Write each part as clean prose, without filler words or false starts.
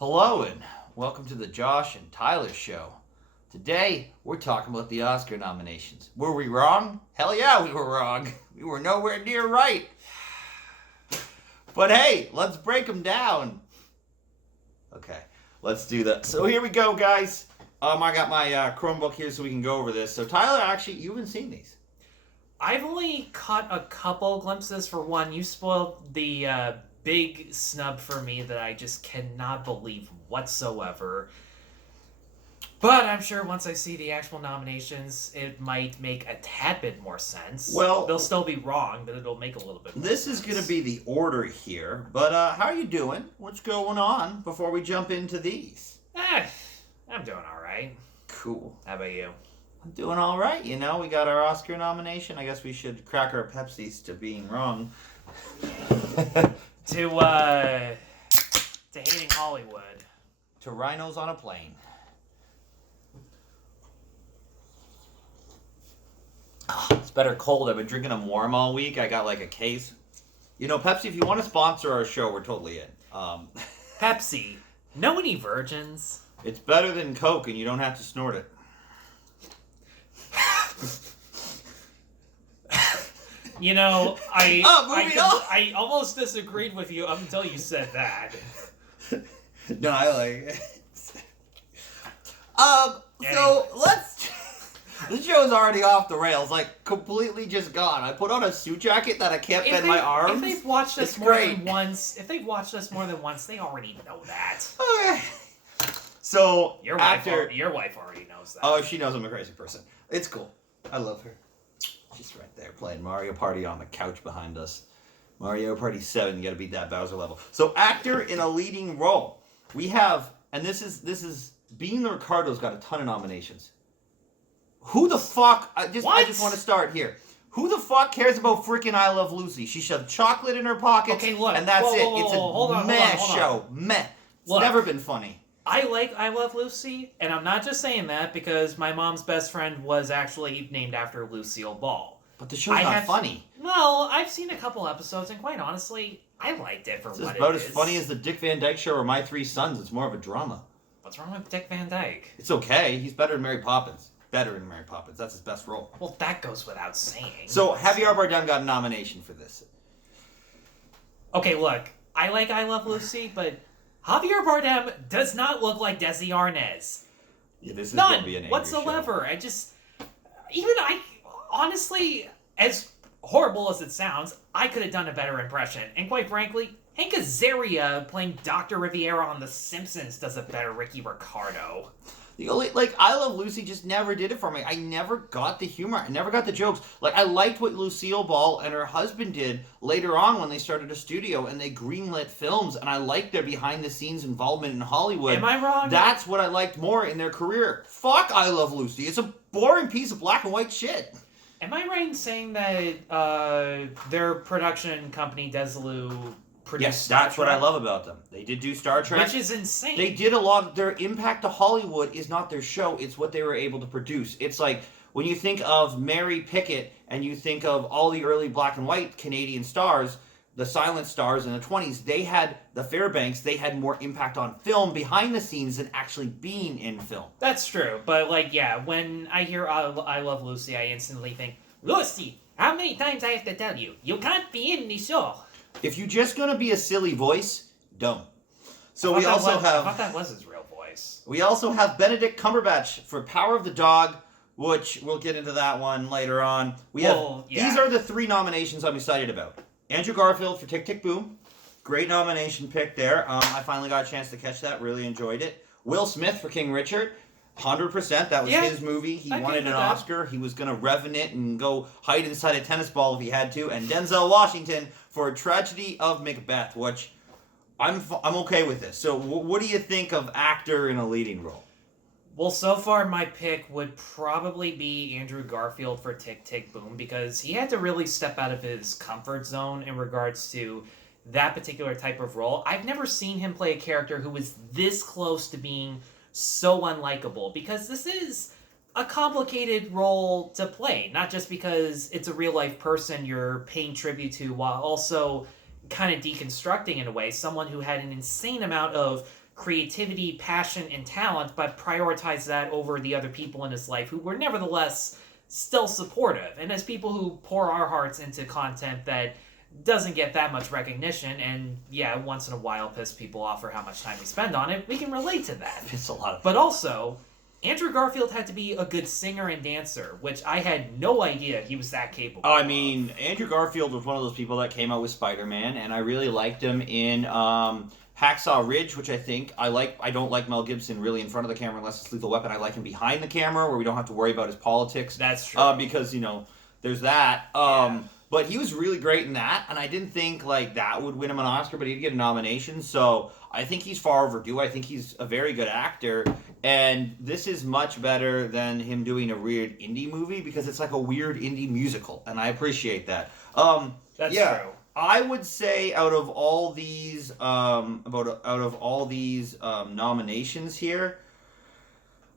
Hello and welcome to the Josh and Tyler Show. Today we're talking about the Oscar nominations. Were we wrong? Hell yeah, we were wrong. We were nowhere near right. But hey, let's break them down. Okay, let's do that. So here we go, guys. I got my Chromebook here so we can go over this. So Tyler, actually, you haven't seen these. I've only caught a couple glimpses. For one, you spoiled the big snub for me that I just cannot believe whatsoever. But I'm sure once I see the actual nominations, it might make a tad bit more sense. Well, they'll still be wrong, but it'll make a little bit more This sense. is going to be the order here. But how are you doing? What's going on before we jump into these? I'm doing all right. Cool. How about you? I'm doing all right. You know, we got our Oscar nomination. I guess we should crack our Pepsis to being wrong. To hating Hollywood. To rhinos on a plane. It's better cold. I've been drinking them warm all week. I got like a case. You know, Pepsi, if you want to sponsor our show, we're totally in. Pepsi. Know any virgins? It's better than Coke, and you don't have to snort it. You know, I almost disagreed with you until you said that. No, I like it. So let's. This show's already off the rails, like completely just gone. I put on a suit jacket that I can't bend my arms. If they've watched us more than once, they already know that. Okay. So your wife already knows that. Oh, she knows I'm a crazy person. It's cool. I love her. She's right there playing Mario Party on the couch behind us. Mario Party 7, you gotta beat that Bowser level. So actor in a leading role. We have, and this is Being the Ricardo's got a ton of nominations. Who the fuck, I just want to start here. Who the fuck cares about freaking I Love Lucy? She shoved chocolate in her pockets, and that's it. It's a meh show. Meh. It's never been funny. I like I Love Lucy, and I'm not just saying that because my mom's best friend was actually named after Lucille Ball. But the show's not funny. Well, I've seen a couple episodes, and quite honestly, I liked it for what it is. It's about as funny as the Dick Van Dyke Show or My Three Sons. It's more of a drama. What's wrong with Dick Van Dyke? It's okay. He's better than Mary Poppins. Better than Mary Poppins. That's his best role. Well, that goes without saying. So, Javier Bardem got a nomination for this. Okay, look. I like I Love Lucy, but Javier Bardem does not look like Desi Arnaz. Yeah, this is going to be an angry whatsoever. Show. Honestly, as horrible as it sounds, I could have done a better impression. And quite frankly, Hank Azaria playing Dr. Riviera on The Simpsons does a better Ricky Ricardo. I Love Lucy just never did it for me. I never got the humor. I never got the jokes. Like, I liked what Lucille Ball and her husband did later on when they started a studio and they greenlit films, and I liked their behind-the-scenes involvement in Hollywood. Am I wrong? That's what I liked more in their career. Fuck I Love Lucy. It's a boring piece of black and white shit. Am I right in saying that their production company, Desilu, produced Yes, that's what I love about them. They did do Star Trek. Which is insane. They did a lot. Their impact to Hollywood is not their show. It's what they were able to produce. It's like when you think of Mary Pickett and you think of all the early black and white Canadian stars, the silent stars in the 20s, they had the Fairbanks. They had more impact on film behind the scenes than actually being in film. That's true. But, when I hear I Love Lucy, I instantly think, Lucy, how many times I have to tell you? You can't be in the show. If you're just going to be a silly voice, don't. So I thought that was his real voice. We also have Benedict Cumberbatch for Power of the Dog, which we'll get into that one later on. These are the three nominations I'm excited about. Andrew Garfield for Tick, Tick, Boom. Great nomination pick there. I finally got a chance to catch that. Really enjoyed it. Will Smith for King Richard. 100%. That was his movie. He wanted an Oscar. He was going to rev in it and go hide inside a tennis ball if he had to. And Denzel Washington for Tragedy of Macbeth, which I'm okay with this. So what do you think of actor in a leading role? Well, so far my pick would probably be Andrew Garfield for Tick, Tick, Boom because he had to really step out of his comfort zone in regards to that particular type of role. I've never seen him play a character who was this close to being so unlikable because this is a complicated role to play, not just because it's a real life person you're paying tribute to while also kind of deconstructing in a way someone who had an insane amount of creativity, passion, and talent, but prioritized that over the other people in his life who were nevertheless still supportive. And as people who pour our hearts into content that doesn't get that much recognition, and yeah, once in a while piss people off for how much time we spend on it, we can relate to that. It's a lot of. But also, Andrew Garfield had to be a good singer and dancer, which I had no idea he was that capable. I mean, Andrew Garfield was one of those people that came out with Spider-Man, and I really liked him in Hacksaw Ridge, which I like. I don't like Mel Gibson really in front of the camera unless it's Lethal Weapon. I like him behind the camera where we don't have to worry about his politics. That's true. Because, there's that. But he was really great in that, and I didn't think that would win him an Oscar, but he'd get a nomination. So I think he's far overdue. I think he's a very good actor, and this is much better than him doing a weird indie movie because it's like a weird indie musical, and I appreciate that. That's true. I would say out of all these nominations here,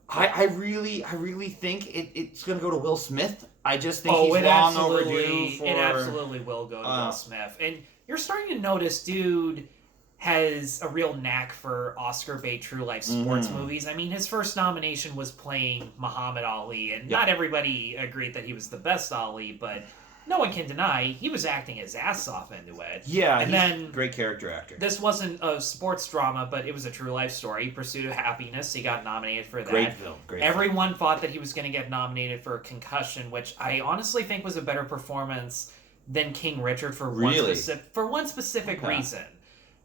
I really think it's going to go to Will Smith. I just think he's long overdue for... It absolutely will go to Will Smith. And you're starting to notice, dude has a real knack for Oscar bait true life sports movies. I mean, his first nomination was playing Muhammad Ali, and not everybody agreed that he was the best Ali, but no one can deny he was acting his ass off into it. Yeah, and he's then a great character actor. This wasn't a sports drama, but it was a true life story. Pursuit of Happiness, he got nominated for that. Great film. Everyone thought that he was going to get nominated for Concussion, which I honestly think was a better performance than King Richard for one specific reason.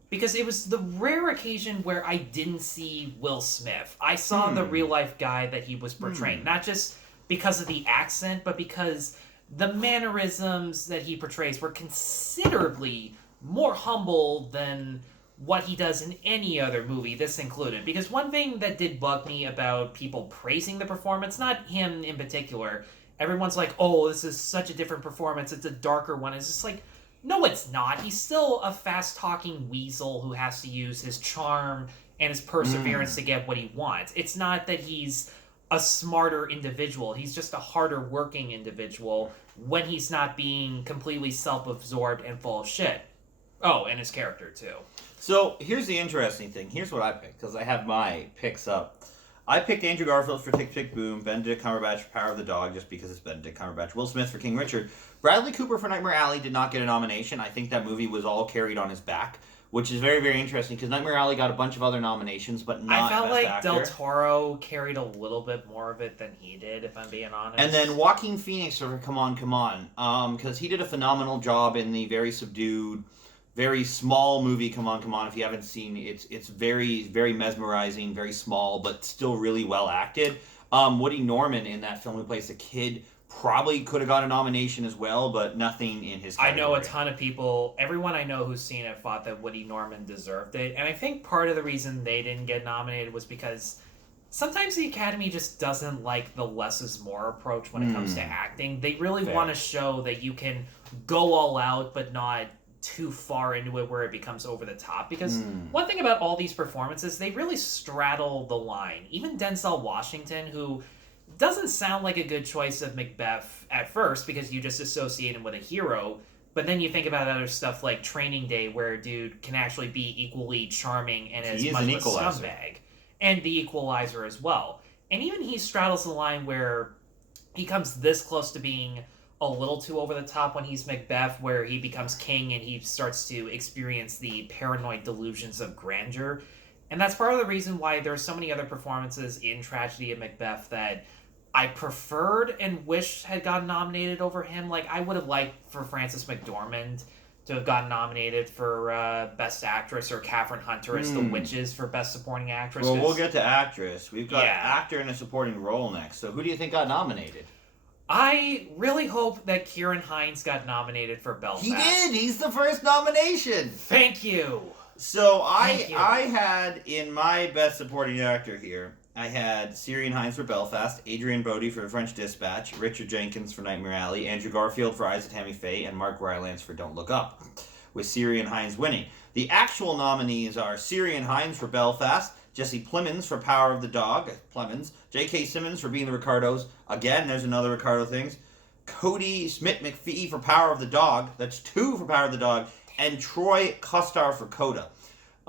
Because it was the rare occasion where I didn't see Will Smith. I saw the real life guy that he was portraying, not just because of the accent, but because the mannerisms that he portrays were considerably more humble than what he does in any other movie, this included. Because one thing that did bug me about people praising the performance, not him in particular, everyone's like, oh, this is such a different performance, it's a darker one. It's just like, no, it's not. He's still a fast-talking weasel who has to use his charm and his perseverance to get what he wants. It's not that he's a smarter individual. He's just a harder working individual when he's not being completely self-absorbed and full of shit. Oh, and his character, too. So, here's the interesting thing. Here's what I picked, because I have my picks up. I picked Andrew Garfield for Tick, Tick, Boom, Benedict Cumberbatch for Power of the Dog, just because it's Benedict Cumberbatch, Will Smith for King Richard. Bradley Cooper for Nightmare Alley did not get a nomination. I think that movie was all carried on his back, which is very, very interesting, because Nightmare Alley got a bunch of other nominations, but not I felt Best like Actor. Del Toro carried a little bit more of it than he did, if I'm being honest. And then Joaquin Phoenix for Come On, Come On, because he did a phenomenal job in the very subdued, very small movie Come On, Come On. If you haven't seen it, it's very, very mesmerizing, very small, but still really well acted. Woody Norman in that film who plays the kid probably could have got a nomination as well, but nothing in his category. I know a ton of people, everyone I know who's seen it thought that Woody Norman deserved it, and I think part of the reason they didn't get nominated was because sometimes the Academy just doesn't like the less is more approach when it comes to acting. They really want to show that you can go all out, but not too far into it where it becomes over the top. Because one thing about all these performances, they really straddle the line. Even Denzel Washington, who doesn't sound like a good choice of Macbeth at first because you just associate him with a hero, but then you think about other stuff like Training Day, where a dude can actually be equally charming and as much of a scumbag. And The Equalizer as well. And even he straddles the line where he comes this close to being a little too over the top when he's Macbeth, where he becomes king and he starts to experience the paranoid delusions of grandeur. And that's part of the reason why there's so many other performances in Tragedy of Macbeth that I preferred and wish had gotten nominated over him. Like, I would have liked for Frances McDormand to have gotten nominated for Best Actress, or Kathryn Hunter as The Witches for Best Supporting Actress. Well, we'll get to actress. We've got actor in a supporting role next. So who do you think got nominated? I really hope that Kieran Hines got nominated for Belfast. He did! He's the first nomination! Thank you! So I had, in my Best Supporting Actor here, I had Ciarán Hinds for Belfast, Adrian Brody for French Dispatch, Richard Jenkins for Nightmare Alley, Andrew Garfield for Eyes of Tammy Faye, and Mark Rylance for Don't Look Up, with Ciarán Hinds winning. The actual nominees are Ciarán Hinds for Belfast, Jesse Plemons for Power of the Dog, Plemons, J.K. Simmons for Being the Ricardos, again, there's another Ricardo things, Cody Smith-McPhee for Power of the Dog, that's 2 for Power of the Dog, and Troy Costar for Coda.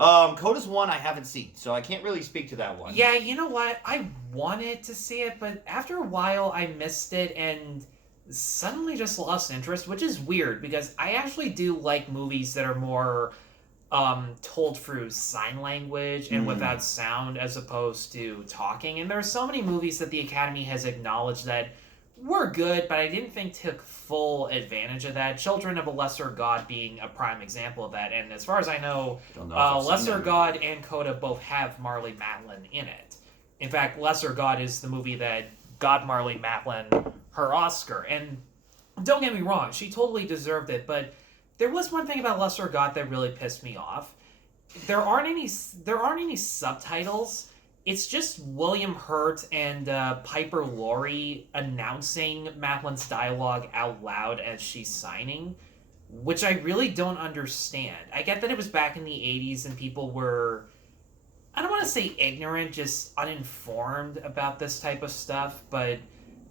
Coda's one I haven't seen, so I can't really speak to that one. Yeah, you know what? I wanted to see it, but after a while I missed it and suddenly just lost interest, which is weird because I actually do like movies that are more told through sign language and without sound as opposed to talking. And there are so many movies that the Academy has acknowledged that were good, but I didn't think took full advantage of that. Children of a Lesser God being a prime example of that. And as far as I know, Lesser God and Coda both have Marlee Matlin in it. In fact, Lesser God is the movie that got Marlee Matlin her Oscar. And don't get me wrong, she totally deserved it, but there was one thing about Lesser God that really pissed me off. There aren't any subtitles. It's just William Hurt and Piper Laurie announcing Matlin's dialogue out loud as she's signing, which I really don't understand. I get that it was back in the 80s and people were, I don't want to say ignorant, just uninformed about this type of stuff, but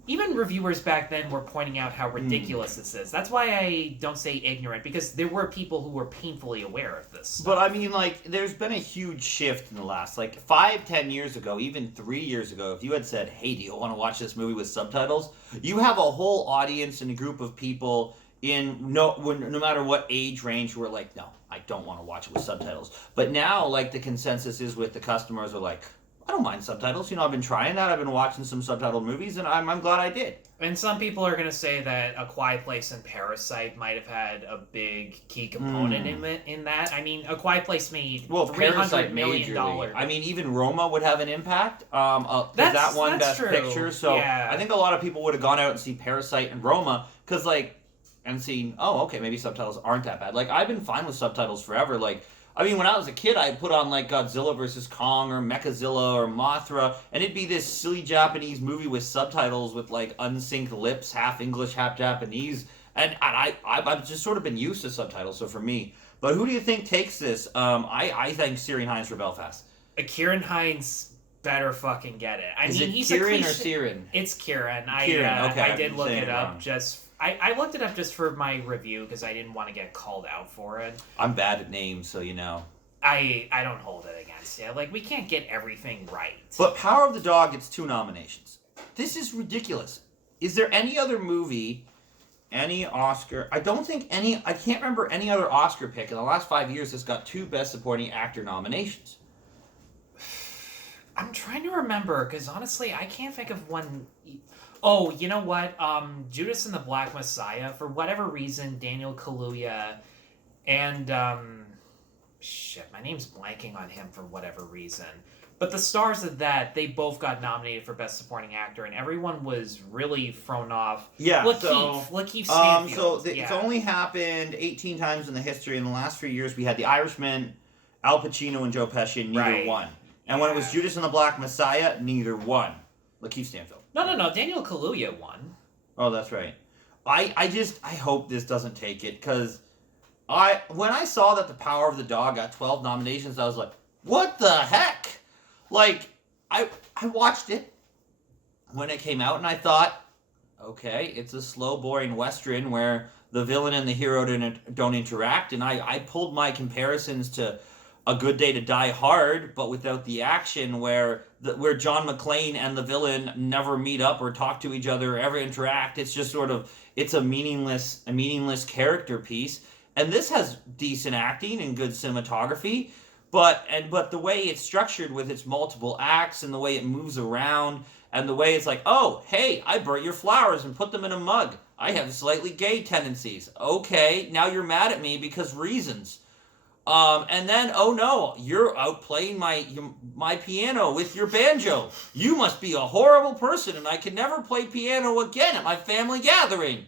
even reviewers back then were pointing out how ridiculous this is. That's why I don't say ignorant, because there were people who were painfully aware of this stuff. But I mean, like, there's been a huge shift in the last, 5-10 years ago, even 3 years ago, if you had said, hey, do you want to watch this movie with subtitles? You have a whole audience and a group of people no matter what age range who are like, no, I don't want to watch it with subtitles. But now, the consensus is with the customers are like, I don't mind subtitles. I've been trying that. I've been watching some subtitled movies, and I'm glad I did. And some people are going to say that A Quiet Place and Parasite might have had a big key component in that. I mean, A Quiet Place made $300 million. I mean, even Roma would have an impact. That one Best Picture. So yeah. I think a lot of people would have gone out and seen Parasite and Roma because, and seen, oh, okay, maybe subtitles aren't that bad. I've been fine with subtitles forever. I mean, when I was a kid, I'd put on, Godzilla vs. Kong or Mechazilla or Mothra, and it'd be this silly Japanese movie with subtitles with, unsynced lips, half English, half Japanese, and I've just sort of been used to subtitles, so for me. But who do you think takes this? I think Ciarán Hinds for Belfast. Ciarán Hinds better fucking get it. He's Kieran or Ciarán? It's Kieran. Kieran, okay. I did look it up I looked it up just for my review because I didn't want to get called out for it. I'm bad at names, so you know. I don't hold it against you. We can't get everything right. But Power of the Dog gets 2 nominations. This is ridiculous. Is there any other movie, any Oscar? I can't remember any other Oscar pick in the last 5 years that's got 2 Best Supporting Actor nominations. I'm trying to remember, because honestly, I can't think of one. Oh, you know what? Judas and the Black Messiah, for whatever reason, Daniel Kaluuya and, my name's blanking on him for whatever reason. But the stars of that, they both got nominated for Best Supporting Actor, and everyone was really thrown off. Yeah, Lakeith Stanfield. It's only happened 18 times in the history. In the last 3 years, we had The Irishman, Al Pacino, and Joe Pesci, and neither won. And when it was Judas and the Black Messiah, neither won. Lakeith Stanfield. No. Daniel Kaluuya won. Oh, that's right. I hope this doesn't take it, because when I saw that The Power of the Dog got 12 nominations, I was like, what the heck? I watched it when it came out, and I thought, okay, it's a slow, boring Western where the villain and the hero don't interact, and I pulled my comparisons to A Good Day to Die Hard, but without the action where John McClane and the villain never meet up or talk to each other or ever interact. It's just it's a meaningless character piece. And this has decent acting and good cinematography, but the way it's structured with its multiple acts and the way it moves around and the way it's oh, hey, I burnt your flowers and put them in a mug. I have slightly gay tendencies. Okay, now you're mad at me because reasons. And then, oh no, you're out playing my piano with your banjo. You must be a horrible person, and I can never play piano again at my family gathering.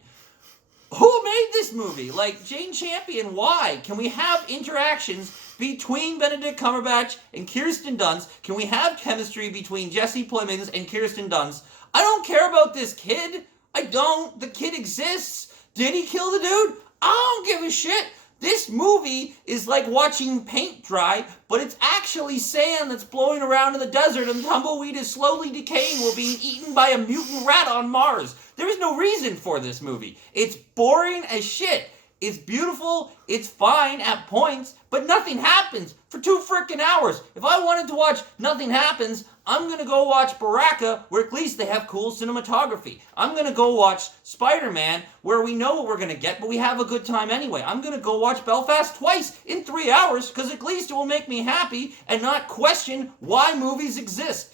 Who made this movie? Jane Champion, why? Can we have interactions between Benedict Cumberbatch and Kirsten Dunst? Can we have chemistry between Jesse Plemons and Kirsten Dunst? I don't care about this kid. I don't. The kid exists. Did he kill the dude? I don't give a shit. This movie is like watching paint dry, but it's actually sand that's blowing around in the desert and tumbleweed is slowly decaying while being eaten by a mutant rat on Mars. There is no reason for this movie. It's boring as shit. It's beautiful, it's fine at points, but nothing happens for 2 frickin' hours. If I wanted to watch Nothing Happens, I'm gonna go watch Baraka, where at least they have cool cinematography. I'm gonna go watch Spider-Man, where we know what we're gonna get, but we have a good time anyway. I'm gonna go watch Belfast twice in 3 hours, because at least it will make me happy and not question why movies exist.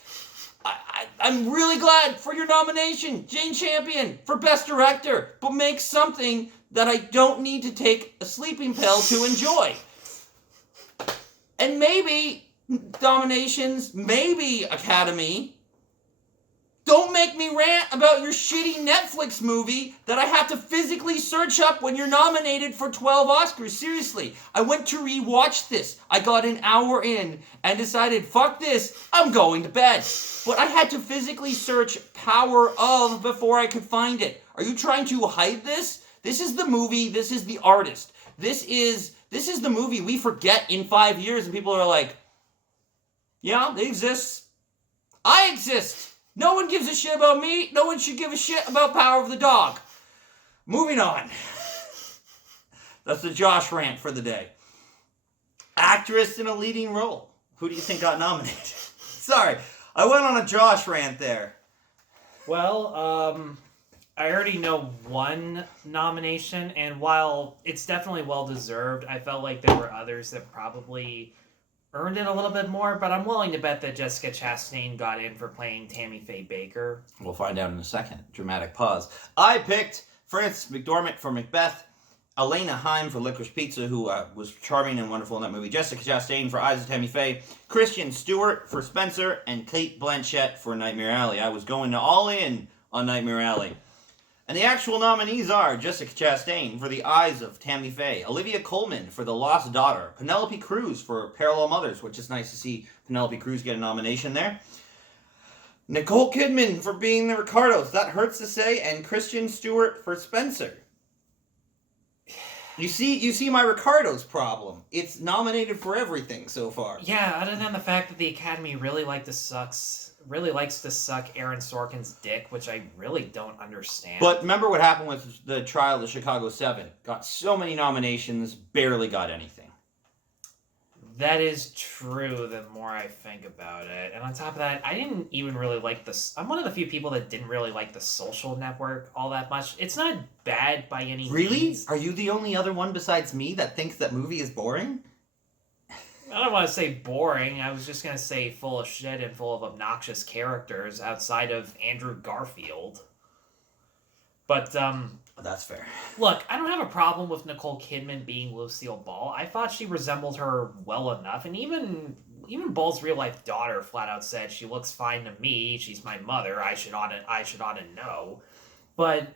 I'm really glad for your nomination, Jane Champion, for Best Director, but make something that I don't need to take a sleeping pill to enjoy. And maybe nominations, maybe Academy, don't make me rant about your shitty Netflix movie that I have to physically search up when you're nominated for 12 Oscars. Seriously, I went to rewatch this. I got an hour in and decided, fuck this, I'm going to bed. But I had to physically search Power of before I could find it. Are you trying to hide this? This is the movie, this is the artist. This is the movie we forget in 5 years and people are like, yeah, it exists. I exist. No one gives a shit about me. No one should give a shit about Power of the Dog. Moving on. That's the Josh rant for the day. Actress in a leading role. Who do you think got nominated? Sorry, I went on a Josh rant there. Well, I already know one nomination, and while it's definitely well-deserved, I felt like there were others that probably earned it a little bit more, but I'm willing to bet that Jessica Chastain got in for playing Tammy Faye Baker. We'll find out in a second. Dramatic pause. I picked Frances McDormand for Macbeth, Elena Heim for Licorice Pizza, who was charming and wonderful in that movie, Jessica Chastain for Eyes of Tammy Faye, Kristen Stewart for Spencer, and Cate Blanchett for Nightmare Alley. I was going all in on Nightmare Alley. And the actual nominees are Jessica Chastain for The Eyes of Tammy Faye, Olivia Colman for The Lost Daughter, Penelope Cruz for Parallel Mothers, which is nice to see Penelope Cruz get a nomination there, Nicole Kidman for Being the Ricardos, that hurts to say, and Kristen Stewart for Spencer. You see my Ricardos problem. It's nominated for everything so far. Yeah, other than the fact that the Academy really likes to suck Aaron Sorkin's dick, which I really don't understand. But remember what happened with the trial of the Chicago 7. Got so many nominations, barely got anything. That is true the more I think about it. And on top of that, I didn't even really like this. I'm one of the few people that didn't really like The Social Network all that much. It's not bad by any Really? means. Are you the only other one besides me that thinks that movie is boring? I don't want to say boring. I was just going to say full of shit and full of obnoxious characters outside of Andrew Garfield. But, that's fair. Look, I don't have a problem with Nicole Kidman being Lucille Ball. I thought she resembled her well enough, and even Ball's real-life daughter flat out said, she looks fine to me, she's my mother, I should ought to know. But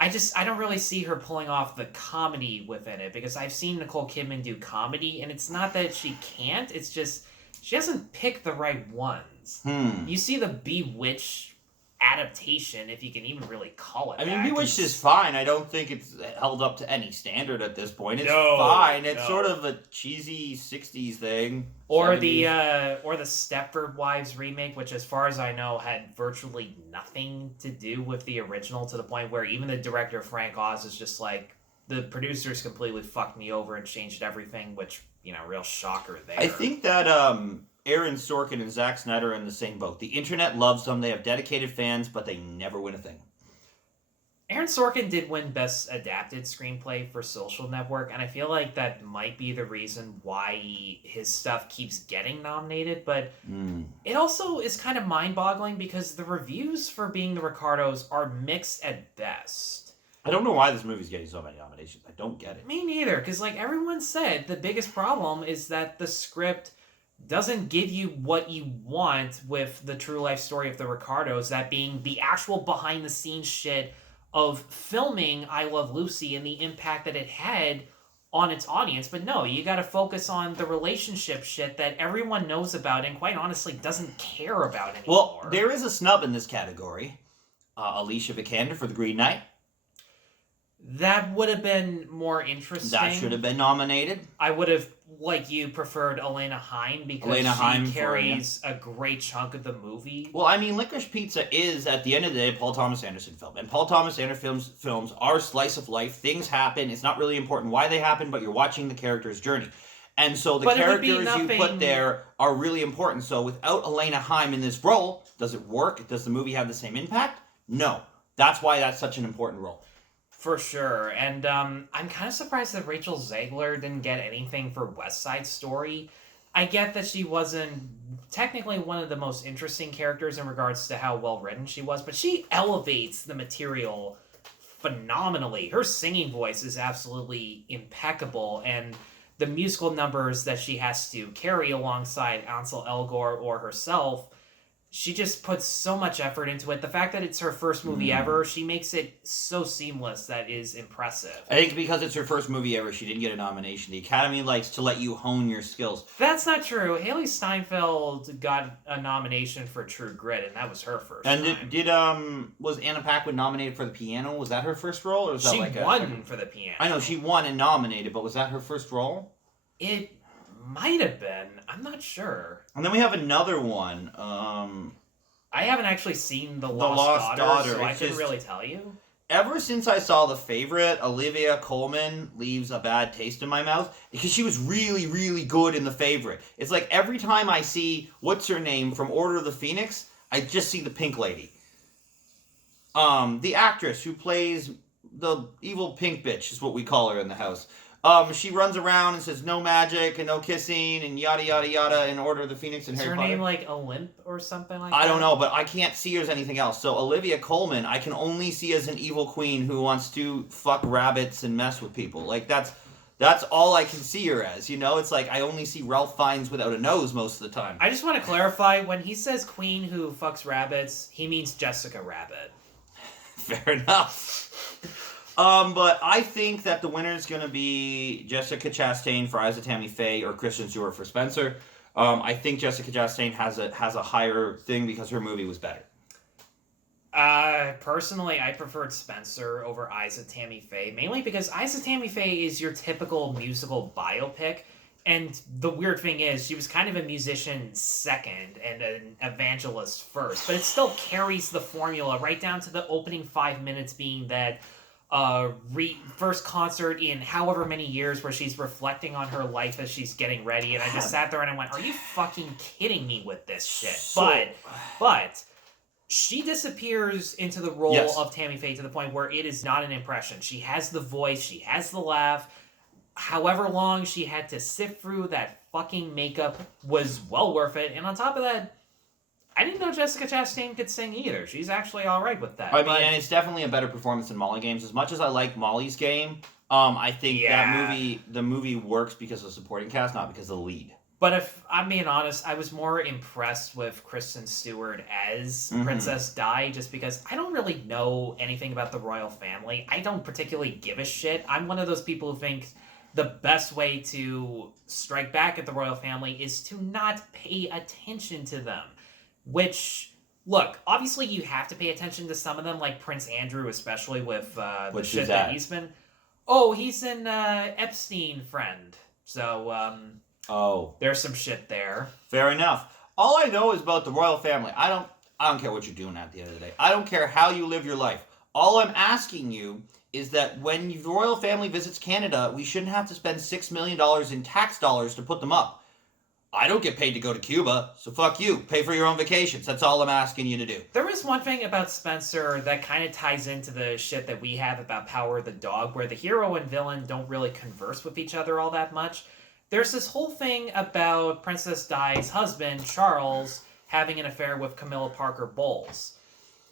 I don't really see her pulling off the comedy within it, because I've seen Nicole Kidman do comedy, and it's not that she can't, it's just she doesn't pick the right ones. You see the Bewitched adaptation, if you can even really call it. I mean, Bewitched is fine. I don't think it's held up to any standard at this point. It's fine. It's sort of a cheesy 60s thing. Or 70s. The Stepford Wives remake, which as far as I know had virtually nothing to do with the original, to the point where even the director Frank Oz is just like, the producers completely fucked me over and changed everything, which, real shocker there. I think that Aaron Sorkin and Zack Snyder are in the same boat. The internet loves them. They have dedicated fans, but they never win a thing. Aaron Sorkin did win Best Adapted Screenplay for Social Network, and I feel like that might be the reason why his stuff keeps getting nominated, but it also is kind of mind-boggling because the reviews for Being the Ricardos are mixed at best. I don't know why this movie's getting so many nominations. I don't get it. Me neither, because like everyone said, the biggest problem is that the script doesn't give you what you want with the true life story of the Ricardos, that being the actual behind-the-scenes shit of filming I Love Lucy and the impact that it had on its audience. But no, you gotta focus on the relationship shit that everyone knows about and quite honestly doesn't care about anymore. Well, there is a snub in this category. Alicia Vikander for The Green Knight. That would have been more interesting. That should have been nominated. I would have like you, preferred Elena Heim because she carries a great chunk of the movie. Well, I mean, Licorice Pizza is, at the end of the day, a Paul Thomas Anderson film. And Paul Thomas Anderson films are slice of life. Things happen. It's not really important why they happen, but you're watching the character's journey. And so the characters you put there are really important. So without Elena Heim in this role, does it work? Does the movie have the same impact? No. That's why that's such an important role. For sure. And I'm kind of surprised that Rachel Zegler didn't get anything for West Side Story. I get that she wasn't technically one of the most interesting characters in regards to how well written she was, but she elevates the material phenomenally. Her singing voice is absolutely impeccable, and the musical numbers that she has to carry alongside Ansel Elgort or herself, she just puts so much effort into it. The fact that it's her first movie ever, she makes it so seamless that is impressive. I think because it's her first movie ever, she didn't get a nomination. The Academy likes to let you hone your skills. That's not true. Haley Steinfeld got a nomination for True Grit, and that was her first time. And was Anna Paquin nominated for The Piano? Was that her first role? Or was she won for The Piano. I know, she won and nominated, but was that her first role? It might have been. I'm not sure. And then we have another one. I haven't actually seen The Lost Daughter, so I couldn't really tell you. Ever since I saw The Favorite, Olivia Colman leaves a bad taste in my mouth because she was really, really good in The Favorite. It's like every time I see, what's her name, from Order of the Phoenix, I just see the pink lady. The actress who plays the evil pink bitch is what we call her in the house. She runs around and says no magic and no kissing and yada yada yada in Order of the Phoenix and Harry Potter. Is her name like Olymp or something like that? I don't know, but I can't see her as anything else. So Olivia Colman, I can only see as an evil queen who wants to fuck rabbits and mess with people. Like that's all I can see her as. You know, it's like I only see Ralph Fiennes without a nose most of the time. I just want to clarify, when he says queen who fucks rabbits, he means Jessica Rabbit. Fair enough. But I think that the winner is going to be Jessica Chastain for Eyes of Tammy Faye or Kristen Stewart for Spencer. I think Jessica Chastain has a higher thing because her movie was better. Personally, I preferred Spencer over Eyes of Tammy Faye, mainly because Eyes of Tammy Faye is your typical musical biopic. And the weird thing is, she was kind of a musician second and an evangelist first, but it still carries the formula right down to the opening 5 minutes being that first concert in however many years where she's reflecting on her life as she's getting ready, and I just sat there and I went, are you fucking kidding me with this shit? But she disappears into the role of Tammy Faye to the point where it is not an impression. She has the voice, she has the laugh. However long she had to sift through that fucking makeup was well worth it, and on top of that, I didn't know Jessica Chastain could sing either. She's actually all right with that. I mean, and it's definitely a better performance than Molly Games. As much as I like Molly's Game, I think the movie works because of the supporting cast, not because of the lead. But if I'm being honest, I was more impressed with Kristen Stewart as Princess Di, just because I don't really know anything about the royal family. I don't particularly give a shit. I'm one of those people who think the best way to strike back at the royal family is to not pay attention to them. Which, look, obviously you have to pay attention to some of them, like Prince Andrew, especially with the shit that he's been... Oh, he's an Epstein friend. So, there's some shit there. Fair enough. All I know is about the royal family. I don't care what you're doing at the end of the day. I don't care how you live your life. All I'm asking you is that when the royal family visits Canada, we shouldn't have to spend $6 million in tax dollars to put them up. I don't get paid to go to Cuba, so fuck you. Pay for your own vacations. That's all I'm asking you to do. There is one thing about Spencer that kind of ties into the shit that we have about Power of the Dog, where the hero and villain don't really converse with each other all that much. There's this whole thing about Princess Di's husband, Charles, having an affair with Camilla Parker Bowles.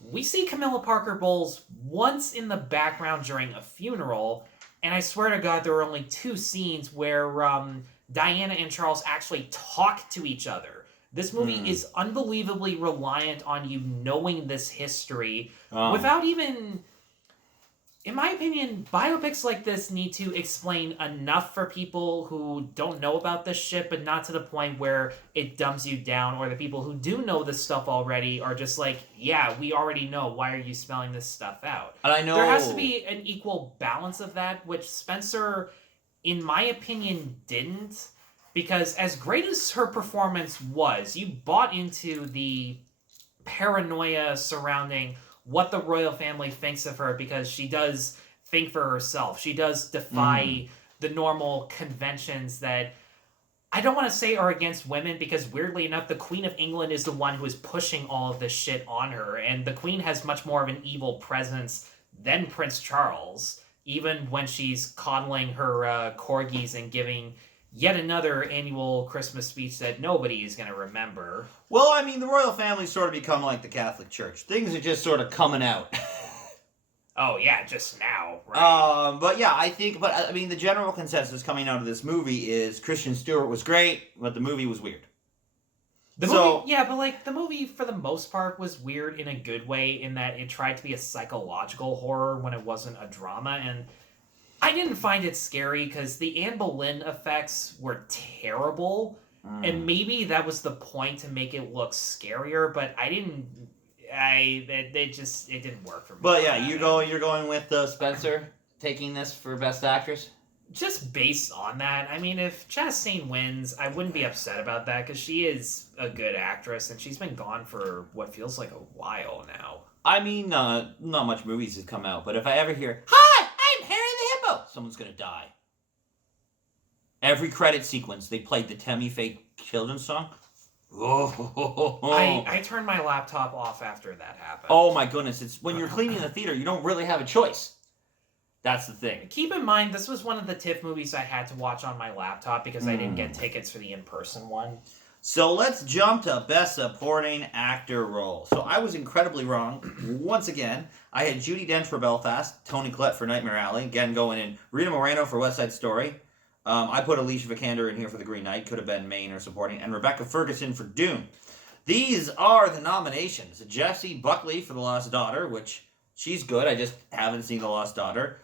We see Camilla Parker Bowles once in the background during a funeral, and I swear to God there were only 2 scenes where Diana and Charles actually talk to each other. This movie is unbelievably reliant on you knowing this history without even... In my opinion, biopics like this need to explain enough for people who don't know about this shit, but not to the point where it dumbs you down, or the people who do know this stuff already are just like, yeah, we already know. Why are you spelling this stuff out? And I know... There has to be an equal balance of that, which Spencer, in my opinion, didn't. Because as great as her performance was, you bought into the paranoia surrounding what the royal family thinks of her because she does think for herself. She does defy the normal conventions that I don't want to say are against women because weirdly enough, the Queen of England is the one who is pushing all of this shit on her. And the Queen has much more of an evil presence than Prince Charles, even when she's coddling her corgis and giving yet another annual Christmas speech that nobody is going to remember. Well, I mean, the royal family's sort of become like the Catholic Church. Things are just sort of coming out. Oh, yeah, just now, right? But yeah, I mean, the general consensus coming out of this movie is Kristen Stewart was great, but the movie was weird. The movie, for the most part, was weird in a good way in that it tried to be a psychological horror when it wasn't a drama, and I didn't find it scary because the Anne Boleyn effects were terrible, and maybe that was the point to make it look scarier, but it didn't work for me. But yeah, you're going with Spencer taking this for Best Actress? Just based on that, I mean, if Chastain wins, I wouldn't be upset about that because she is a good actress and she's been gone for what feels like a while now. I mean, not much movies have come out, but if I ever hear, "Hi, I'm Harry the Hippo," someone's gonna die. Every credit sequence, they played the Tammy Faye children's song. I turned my laptop off after that happened. Oh my goodness, it's when you're cleaning the theater, you don't really have a choice. That's the thing. Keep in mind, this was one of the TIFF movies I had to watch on my laptop because I didn't get tickets for the in-person one. So let's jump to Best Supporting Actor role. So I was incredibly wrong. Once again, I had Judi Dench for Belfast, Toni Collette for Nightmare Alley, again going in, Rita Moreno for West Side Story. I put Alicia Vikander in here for The Green Knight, could have been main or supporting, and Rebecca Ferguson for Dune. These are the nominations. Jessie Buckley for The Lost Daughter, which she's good, I just haven't seen The Lost Daughter.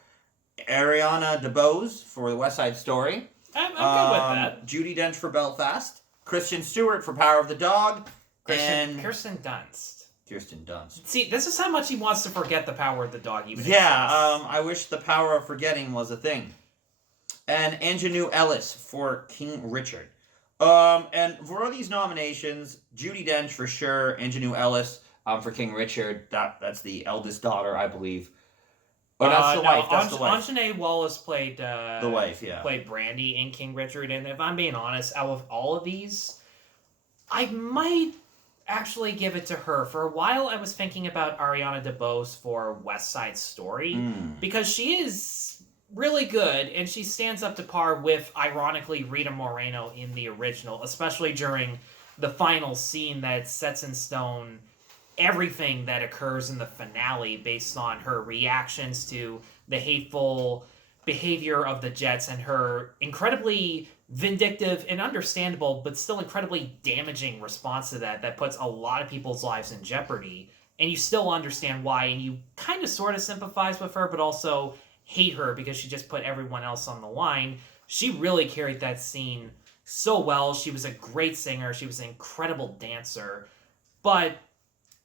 Ariana DeBose for The West Side Story. I'm good with that. Judi Dench for Belfast. Kristen Stewart for Power of the Dog. Kirsten Dunst. Kirsten Dunst. See, this is how much he wants to forget the Power of the Dog even exists. I wish the power of forgetting was a thing. And Ingenue Ellis for King Richard. And for all these nominations, Judi Dench for sure, Ingenue Ellis for King Richard. That's the eldest daughter, I believe. Oh, that's the wife. That's the wife. Anjanae Wallace played the wife. Yeah, played Brandy in King Richard. And if I'm being honest, out of all of these, I might actually give it to her. For a while, I was thinking about Ariana DeBose for West Side Story because she is really good and she stands up to par with, ironically, Rita Moreno in the original, especially during the final scene that sets in stone everything that occurs in the finale based on her reactions to the hateful behavior of the Jets and her incredibly vindictive and understandable but still incredibly damaging response to that puts a lot of people's lives in jeopardy, and you still understand why, and you kind of sort of sympathize with her but also hate her because she just put everyone else on the line. She really carried that scene so well. She was a great singer, she was an incredible dancer, but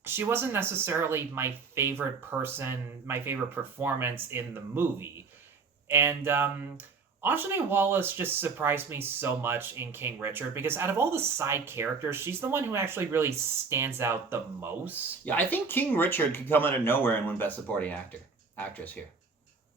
she wasn't necessarily my favorite performance in the movie. And Anjanae Wallace just surprised me so much in King Richard because out of all the side characters, she's the one who actually really stands out the most. Yeah, I think King Richard could come out of nowhere and win Best Supporting Actress here.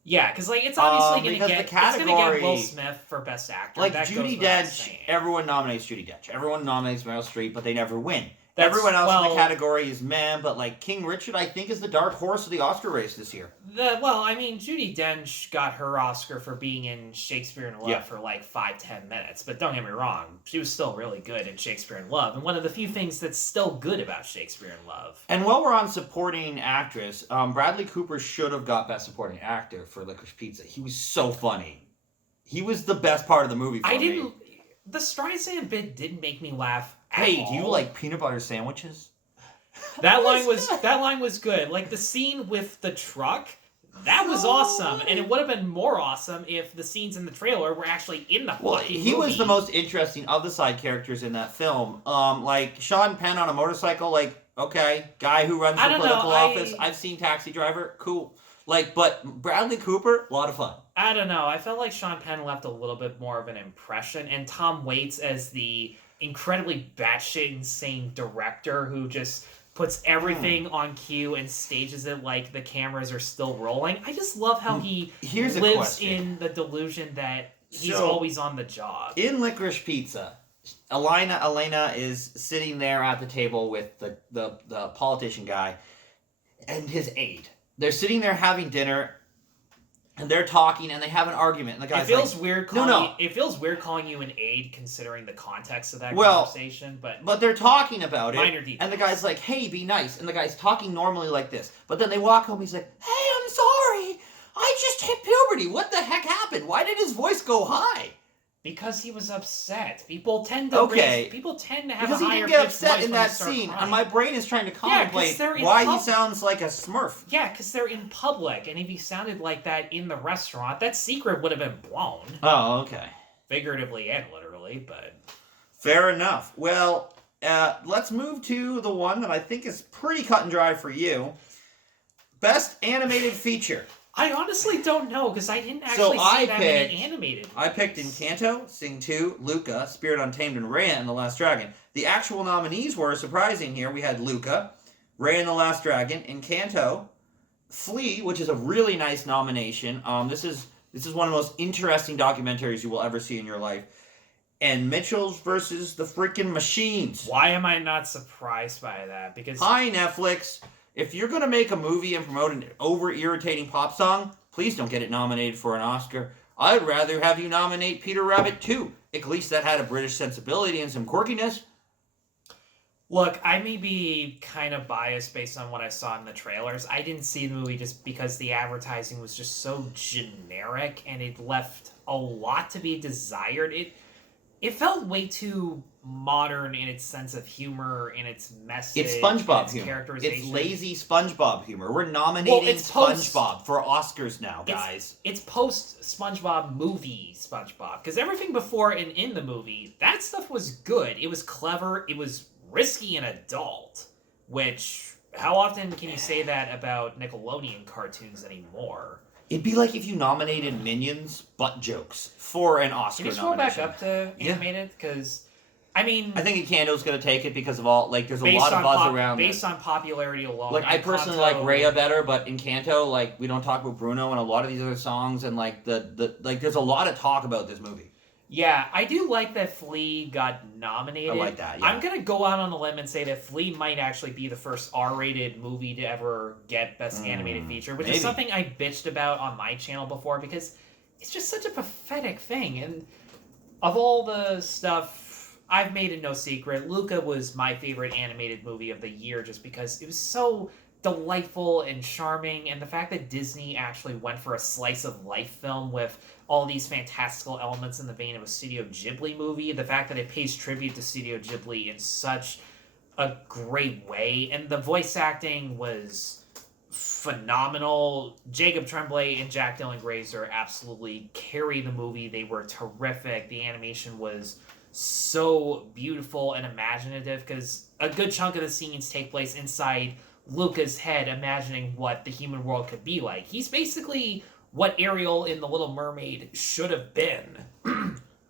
Yeah, because it's obviously going to get Will Smith for Best Actor. Like Judi Dench, everyone nominates Judi Dench. Everyone nominates Meryl Streep, but they never win. Everyone else in the category is meh, but like King Richard, I think, is the dark horse of the Oscar race this year. Judi Dench got her Oscar for being in Shakespeare in Love for like 5-10 minutes, but don't get me wrong, she was still really good in Shakespeare in Love, and one of the few things that's still good about Shakespeare in Love. And while we're on supporting actress, Bradley Cooper should have got Best Supporting Actor for Licorice Pizza. He was so funny. He was the best part of the movie for me. The Streisand bit didn't make me laugh. Hey, do you like peanut butter sandwiches? That line was good. Like the scene with the truck, that was awesome, and it would have been more awesome if the scenes in the trailer were actually in the he was the most interesting of the side characters in that film. Like Sean Penn on a motorcycle, like okay, guy who runs for political office. I've seen Taxi Driver, cool. But Bradley Cooper, a lot of fun. I don't know. I felt like Sean Penn left a little bit more of an impression, and Tom Waits as the incredibly batshit insane director who just puts everything on cue and stages it like the cameras are still rolling. I just love how he lives in the delusion that he's always on the job. In Licorice Pizza, Elena is sitting there at the table with the politician guy and his aide. They're sitting there having dinner, and they're talking, and they have an argument. And the guy's weird. It feels weird calling you an aide considering the context of that conversation. But they're talking about it. Minor details. And the guy's like, "Hey, be nice." And the guy's talking normally like this. But then they walk home. He's like, "Hey, I'm sorry. I just hit puberty. What the heck happened? Why did his voice go high?" Because he was upset. People tend to have a higher pitched voice because he didn't get upset in that scene, and my brain is trying to contemplate why he sounds like a Smurf. Yeah, because they're in public, and if he sounded like that in the restaurant, that secret would have been blown. Oh, okay. Figuratively and literally, but... Fair enough. Well, let's move to the one that I think is pretty cut and dry for you. Best Animated Feature. I honestly don't know, because I didn't actually see that many animated movies. I picked Encanto, Sing 2, Luca, Spirit Untamed, and Raya and the Last Dragon. The actual nominees were surprising here. We had Luca, Raya and the Last Dragon, Encanto, Flea, which is a really nice nomination. This is one of the most interesting documentaries you will ever see in your life. And Mitchell's versus the freaking Machines. Why am I not surprised by that? Because hi, Netflix. If you're going to make a movie and promote an over-irritating pop song, please don't get it nominated for an Oscar. I'd rather have you nominate Peter Rabbit 2. At least that had a British sensibility and some quirkiness. Look, I may be kind of biased based on what I saw in the trailers. I didn't see the movie just because the advertising was just so generic and it left a lot to be desired. It felt way too modern in its sense of humor, in its message, it's SpongeBob its humor. Characterization. It's lazy SpongeBob humor. We're nominating SpongeBob for Oscars now, guys. It's post SpongeBob movie SpongeBob, because everything before and in the movie, that stuff was good. It was clever. It was risky and adult. Which, how often can you say that about Nickelodeon cartoons anymore? It'd be like if you nominated Minions butt jokes for an Oscar nomination. Can you scroll back up to animated? Because, I mean... I think Encanto's going to take it because of all... There's a lot of buzz around based on popularity alone. I personally like Raya better, but Encanto, we don't talk about Bruno and a lot of these other songs, and, there's a lot of talk about this movie. Yeah, I do like that Flea got nominated. I like that, yeah. I'm going to go out on a limb and say that Flea might actually be the first R-rated movie to ever get Best Animated Feature, which is something I bitched about on my channel before because it's just such a pathetic thing. And of all the stuff, I've made it no secret, Luca was my favorite animated movie of the year just because it was so delightful and charming, and the fact that Disney actually went for a slice of life film with all these fantastical elements in the vein of a Studio Ghibli movie, the fact that it pays tribute to Studio Ghibli in such a great way, and the voice acting was phenomenal. Jacob Tremblay and Jack Dylan Grazer absolutely carried the movie. They were terrific. The animation was so beautiful and imaginative because a good chunk of the scenes take place inside Luca's head, imagining what the human world could be like. He's basically what Ariel in The Little Mermaid should have been.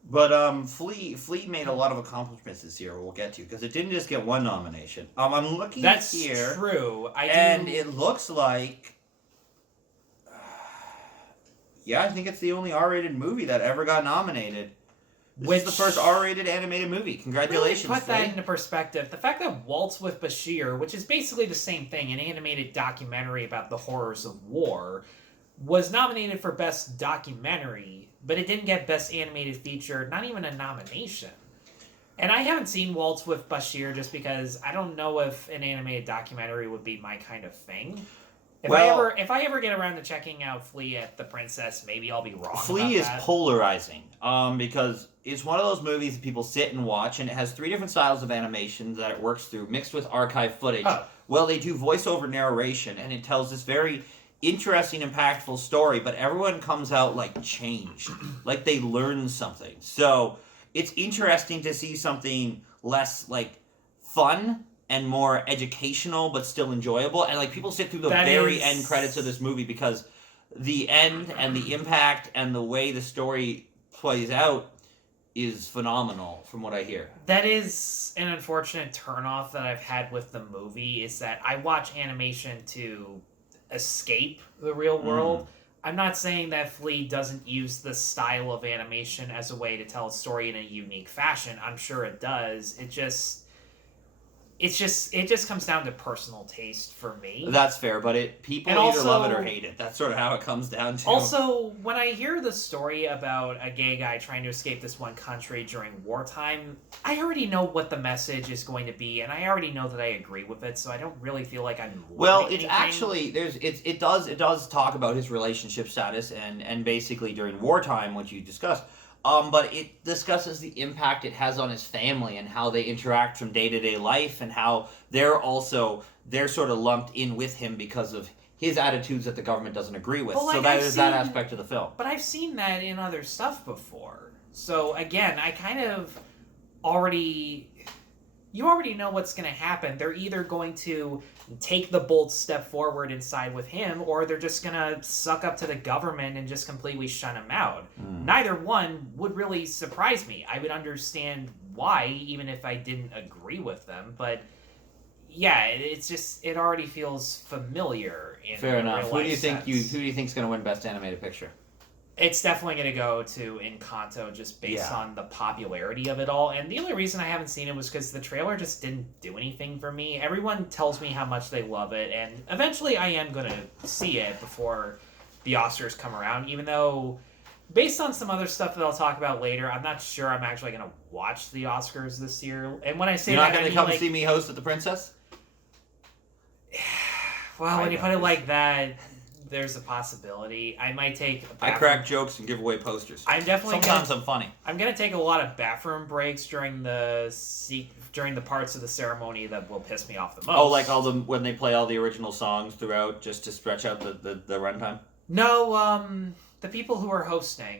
But Flea made a lot of accomplishments this year. We'll get to because it didn't just get one nomination. I'm looking here. That's true. And it looks like, I think it's the only R-rated movie that ever got nominated. This is the first R-rated animated movie. Congratulations, really put that into perspective. The fact that Waltz with Bashir, which is basically the same thing, an animated documentary about the horrors of war, was nominated for Best Documentary, but it didn't get Best Animated Feature, not even a nomination. And I haven't seen Waltz with Bashir just because I don't know if an animated documentary would be my kind of thing. If I ever get around to checking out Flea at the Princess, maybe I'll be wrong. Flea is polarizing because it's one of those movies that people sit and watch, and it has 3 different styles of animation that it works through, mixed with archive footage. Oh. Well, they do voiceover narration, and it tells this very interesting, impactful story, but everyone comes out changed, like they learned something. So it's interesting to see something less fun and more educational, but still enjoyable. And people sit through the end credits of this movie because the end and the impact and the way the story plays out is phenomenal from what I hear. That is an unfortunate turnoff that I've had with the movie, is that I watch animation to escape the real world. I'm not saying that Flea doesn't use the style of animation as a way to tell a story in a unique fashion. I'm sure it does. It just comes down to personal taste for me. That's fair, but people either love it or hate it. That's sort of how it comes down to. Also, when I hear the story about a gay guy trying to escape this one country during wartime, I already know what the message is going to be, and I already know that I agree with it, so I don't really feel like I'm Well, it's actually it does talk about his relationship status and basically during wartime, which you discussed. But it discusses the impact it has on his family and how they interact from day-to-day life and how they're sort of lumped in with him because of his attitudes that the government doesn't agree with. So that is that aspect of the film. But I've seen that in other stuff before. So again, I kind of already... You already know what's going to happen. They're either going to take the bold step forward and side with him, or they're just going to suck up to the government and just completely shut him out. Neither one would really surprise me. I would understand why, even if I didn't agree with them. But yeah, it already feels familiar. Fair enough. Who do you think is going to win Best Animated Picture? It's definitely going to go to Encanto just based on the popularity of it all. And the only reason I haven't seen it was because the trailer just didn't do anything for me. Everyone tells me how much they love it, and eventually I am going to see it before the Oscars come around, even though based on some other stuff that I'll talk about later, I'm not sure I'm actually going to watch the Oscars this year. And when I say You're not going to come see me host at the Princess? Well, when you put it like that... There's a possibility. I might take... I crack jokes and give away posters. I'm definitely Sometimes I'm funny. I'm going to take a lot of bathroom breaks during the parts of the ceremony that will piss me off the most. Oh, like when they play all the original songs throughout just to stretch out the runtime? No, the people who are hosting.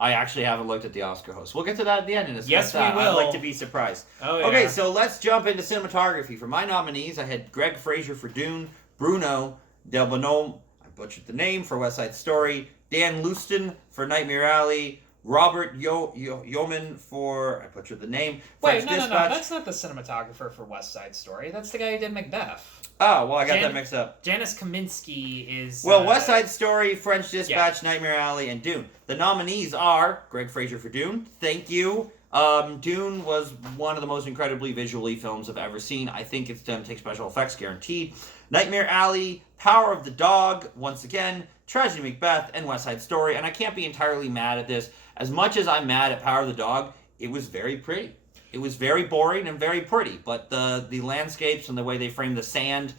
I actually haven't looked at the Oscar hosts. We'll get to that at the end and discuss yes, that. We will. I'd like to be surprised. Oh, yeah. Okay, so let's jump into cinematography. For my nominees, I had Greg Fraser for Dune, Bruno Del Bonhomme, butchered the name, for West Side Story, Dan Leuston for Nightmare Alley, Robert Yeoman for, I butchered the name, French Dispatch. No, that's not the cinematographer for West Side Story. That's the guy who did Macbeth. Oh, well, I got that mixed up. Janusz Kaminski is... Well, West Side Story, French Dispatch, Nightmare Alley, and Dune. The nominees are Greg Fraser for Dune. Thank you. Dune was one of the most incredibly visually films I've ever seen. I think it's going to take special effects, guaranteed. Nightmare Alley, Power of the Dog, once again, Tragedy Macbeth, and West Side Story. And I can't be entirely mad at this. As much as I'm mad at Power of the Dog, it was very pretty. It was very boring and very pretty. But the landscapes and the way they framed the sand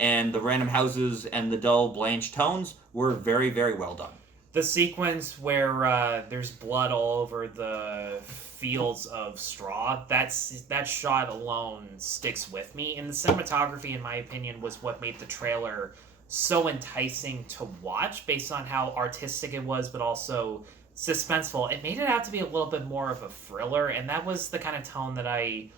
and the random houses and the dull blanched tones were very, very well done. The sequence where there's blood all over the fields of straw, that shot alone sticks with me. And the cinematography, in my opinion, was what made the trailer so enticing to watch based on how artistic it was, but also suspenseful. It made it out to be a little bit more of a thriller, and that was the kind of tone that I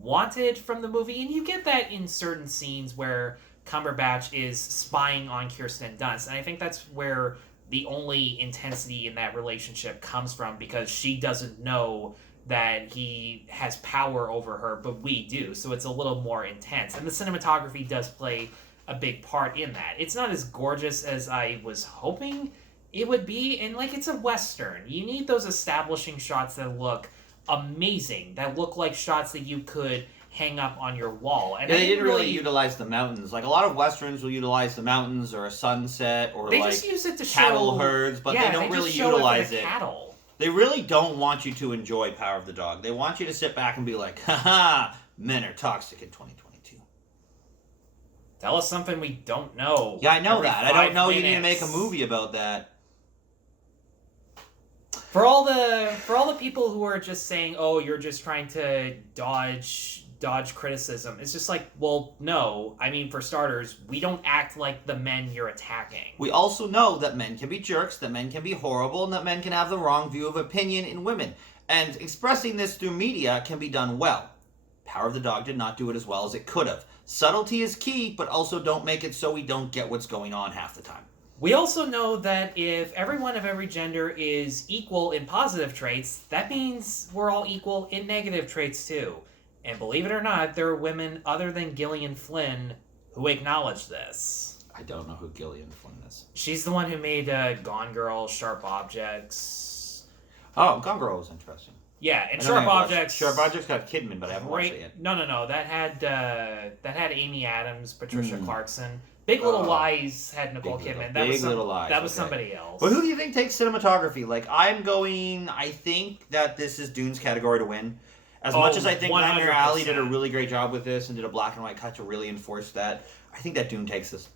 wanted from the movie. And you get that in certain scenes where Cumberbatch is spying on Kirsten Dunst, and I think that's where the only intensity in that relationship comes from, because she doesn't know that he has power over her, but we do, so it's a little more intense. And the cinematography does play a big part in that. It's not as gorgeous as I was hoping it would be, and it's a Western. You need those establishing shots that look amazing, that look like shots that you could hang up on your wall. And they didn't really utilize the mountains. Like, a lot of Westerns will utilize the mountains or a sunset or they just use it to cattle show, herds, but they don't really utilize it. Cattle. They really don't want you to enjoy Power of the Dog. They want you to sit back and be like, haha, men are toxic in 2022. Tell us something we don't know. Yeah, I know that. I don't know minutes. You need to make a movie about that. For all the people who are just saying, "Oh, you're just trying to dodge criticism," it's just like, well, no. I mean, for starters, we don't act like the men you're attacking. We also know that men can be jerks, that men can be horrible, and that men can have the wrong view of opinion in women. And expressing this through media can be done well. Power of the Dog did not do it as well as it could have. Subtlety is key, but also don't make it so we don't get what's going on half the time. We also know that if everyone of every gender is equal in positive traits, that means we're all equal in negative traits too. And believe it or not, there are women other than Gillian Flynn who acknowledge this. I don't know who Gillian Flynn is. She's the one who made Gone Girl, Sharp Objects. Oh, Gone Girl was interesting. Yeah, and Sharp Objects. Sharp Objects got Kidman, but I haven't watched it yet. No. That had Amy Adams, Patricia Clarkson. Big Little Lies had Nicole Kidman. That was somebody else. But who do you think takes cinematography? Like, I think that this is Dune's category to win. As much as I think Nightmare Alley did a really great job with this and did a black and white cut to really enforce that, I think that Dune takes this.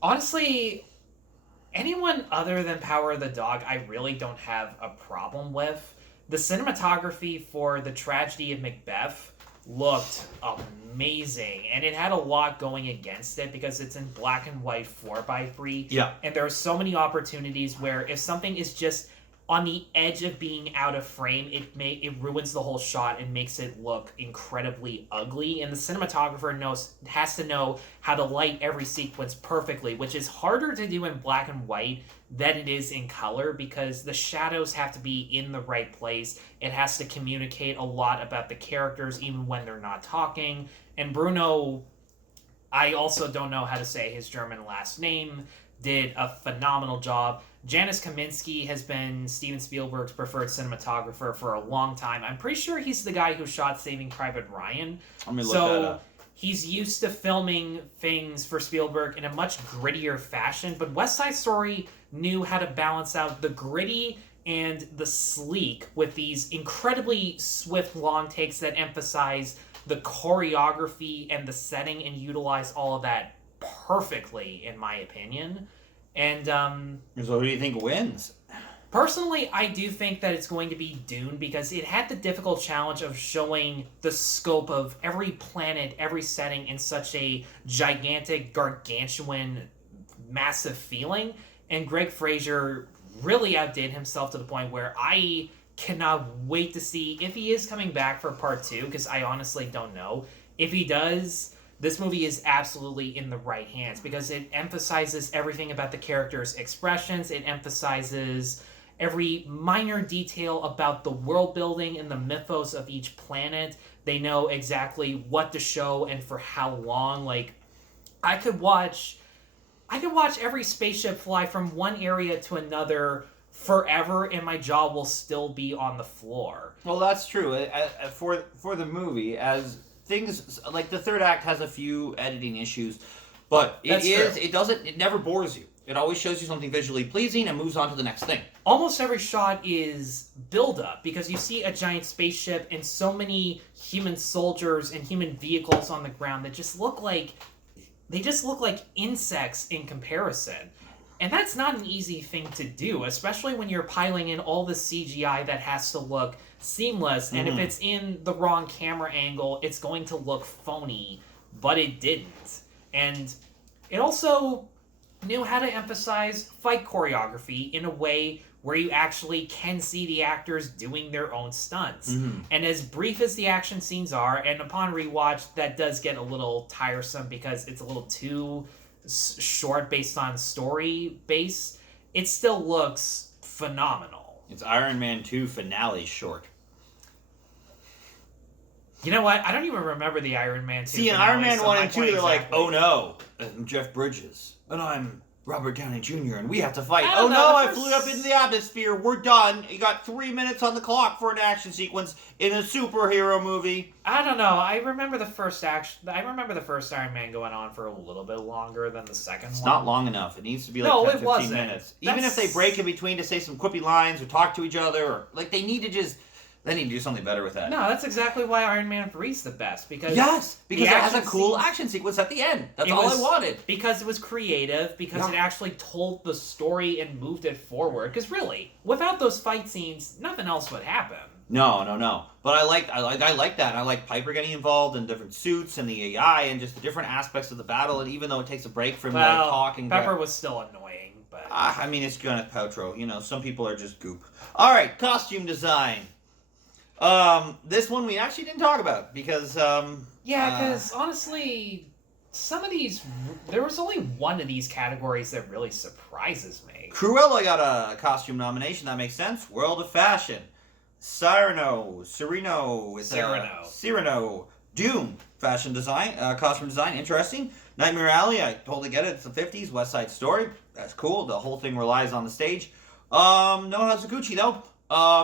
Honestly, anyone other than Power of the Dog, I really don't have a problem with. The cinematography for The Tragedy of Macbeth looked amazing, and it had a lot going against it because it's in black and white 4x3. Yeah. And there are so many opportunities where if something is just on the edge of being out of frame, it ruins the whole shot and makes it look incredibly ugly. And the cinematographer has to know how to light every sequence perfectly, which is harder to do in black and white than it is in color because the shadows have to be in the right place. It has to communicate a lot about the characters even when they're not talking. And Bruno, I also don't know how to say his German last name, did a phenomenal job. Janusz Kaminski has been Steven Spielberg's preferred cinematographer for a long time. I'm pretty sure he's the guy who shot Saving Private Ryan. Let me look that up. He's used to filming things for Spielberg in a much grittier fashion, but West Side Story knew how to balance out the gritty and the sleek with these incredibly swift long takes that emphasize the choreography and the setting and utilize all of that perfectly, in my opinion. And so who do you think wins? Personally, I do think that it's going to be Dune because it had the difficult challenge of showing the scope of every planet, every setting in such a gigantic, gargantuan, massive feeling. And Greg Fraser really outdid himself to the point where I cannot wait to see if he is coming back for part 2, because I honestly don't know. If he does, this movie is absolutely in the right hands because it emphasizes everything about the characters' expressions. It emphasizes every minor detail about the world building and the mythos of each planet. They know exactly what to show and for how long. Like, I could watch every spaceship fly from one area to another forever and my jaw will still be on the floor. Well, that's true. For the movie, as things like the third act has a few editing issues, but it never bores you. It always shows you something visually pleasing and moves on to the next thing. Almost every shot is build-up because you see a giant spaceship and so many human soldiers and human vehicles on the ground that just look like insects in comparison. And that's not an easy thing to do, especially when you're piling in all the CGI that has to look seamless, and if it's in the wrong camera angle, it's going to look phony, but it didn't. And it also knew how to emphasize fight choreography in a way where you actually can see the actors doing their own stunts. And as brief as the action scenes are, and upon rewatch, that does get a little tiresome because it's a little too short based on story base, it still looks phenomenal. It's Iron Man 2 finale short. You know what? I don't even remember the Iron Man 2 See, in Iron Man 1 and 2, they're like, oh no, I'm Jeff Bridges, and I'm Robert Downey Jr., and we have to fight. Oh no, I flew up into the atmosphere, we're done. You got 3 minutes on the clock for an action sequence in a superhero movie. I don't know. I remember the first Iron Man going on for a little bit longer than the second one. It's not long enough. It needs to be like 10, 15 minutes. Even if they break in between to say some quippy lines or talk to each other, or like they need to do something better with that. No, that's exactly why Iron Man 3 is the best. Because it has a cool action sequence at the end. That's all I wanted. Because it was creative, because it actually told the story and moved it forward. Because really, without those fight scenes, nothing else would happen. No. But I like that. I like Piper getting involved in different suits and the AI and just the different aspects of the battle. And even though it takes a break from talking, Pepper was still annoying. But I mean, it's Gwyneth Paltrow. You know, some people are just goop. All right, costume design. This one we actually didn't talk about because because honestly, some of these, there was only one of these categories that really surprises me. Cruella got a costume nomination. That makes sense. World of Fashion. Cyrano. Doom. Fashion design. Costume design. Interesting. Nightmare Alley. I totally get it. It's the 50s. West Side Story. That's cool. The whole thing relies on the stage. No Hazuguchi, though.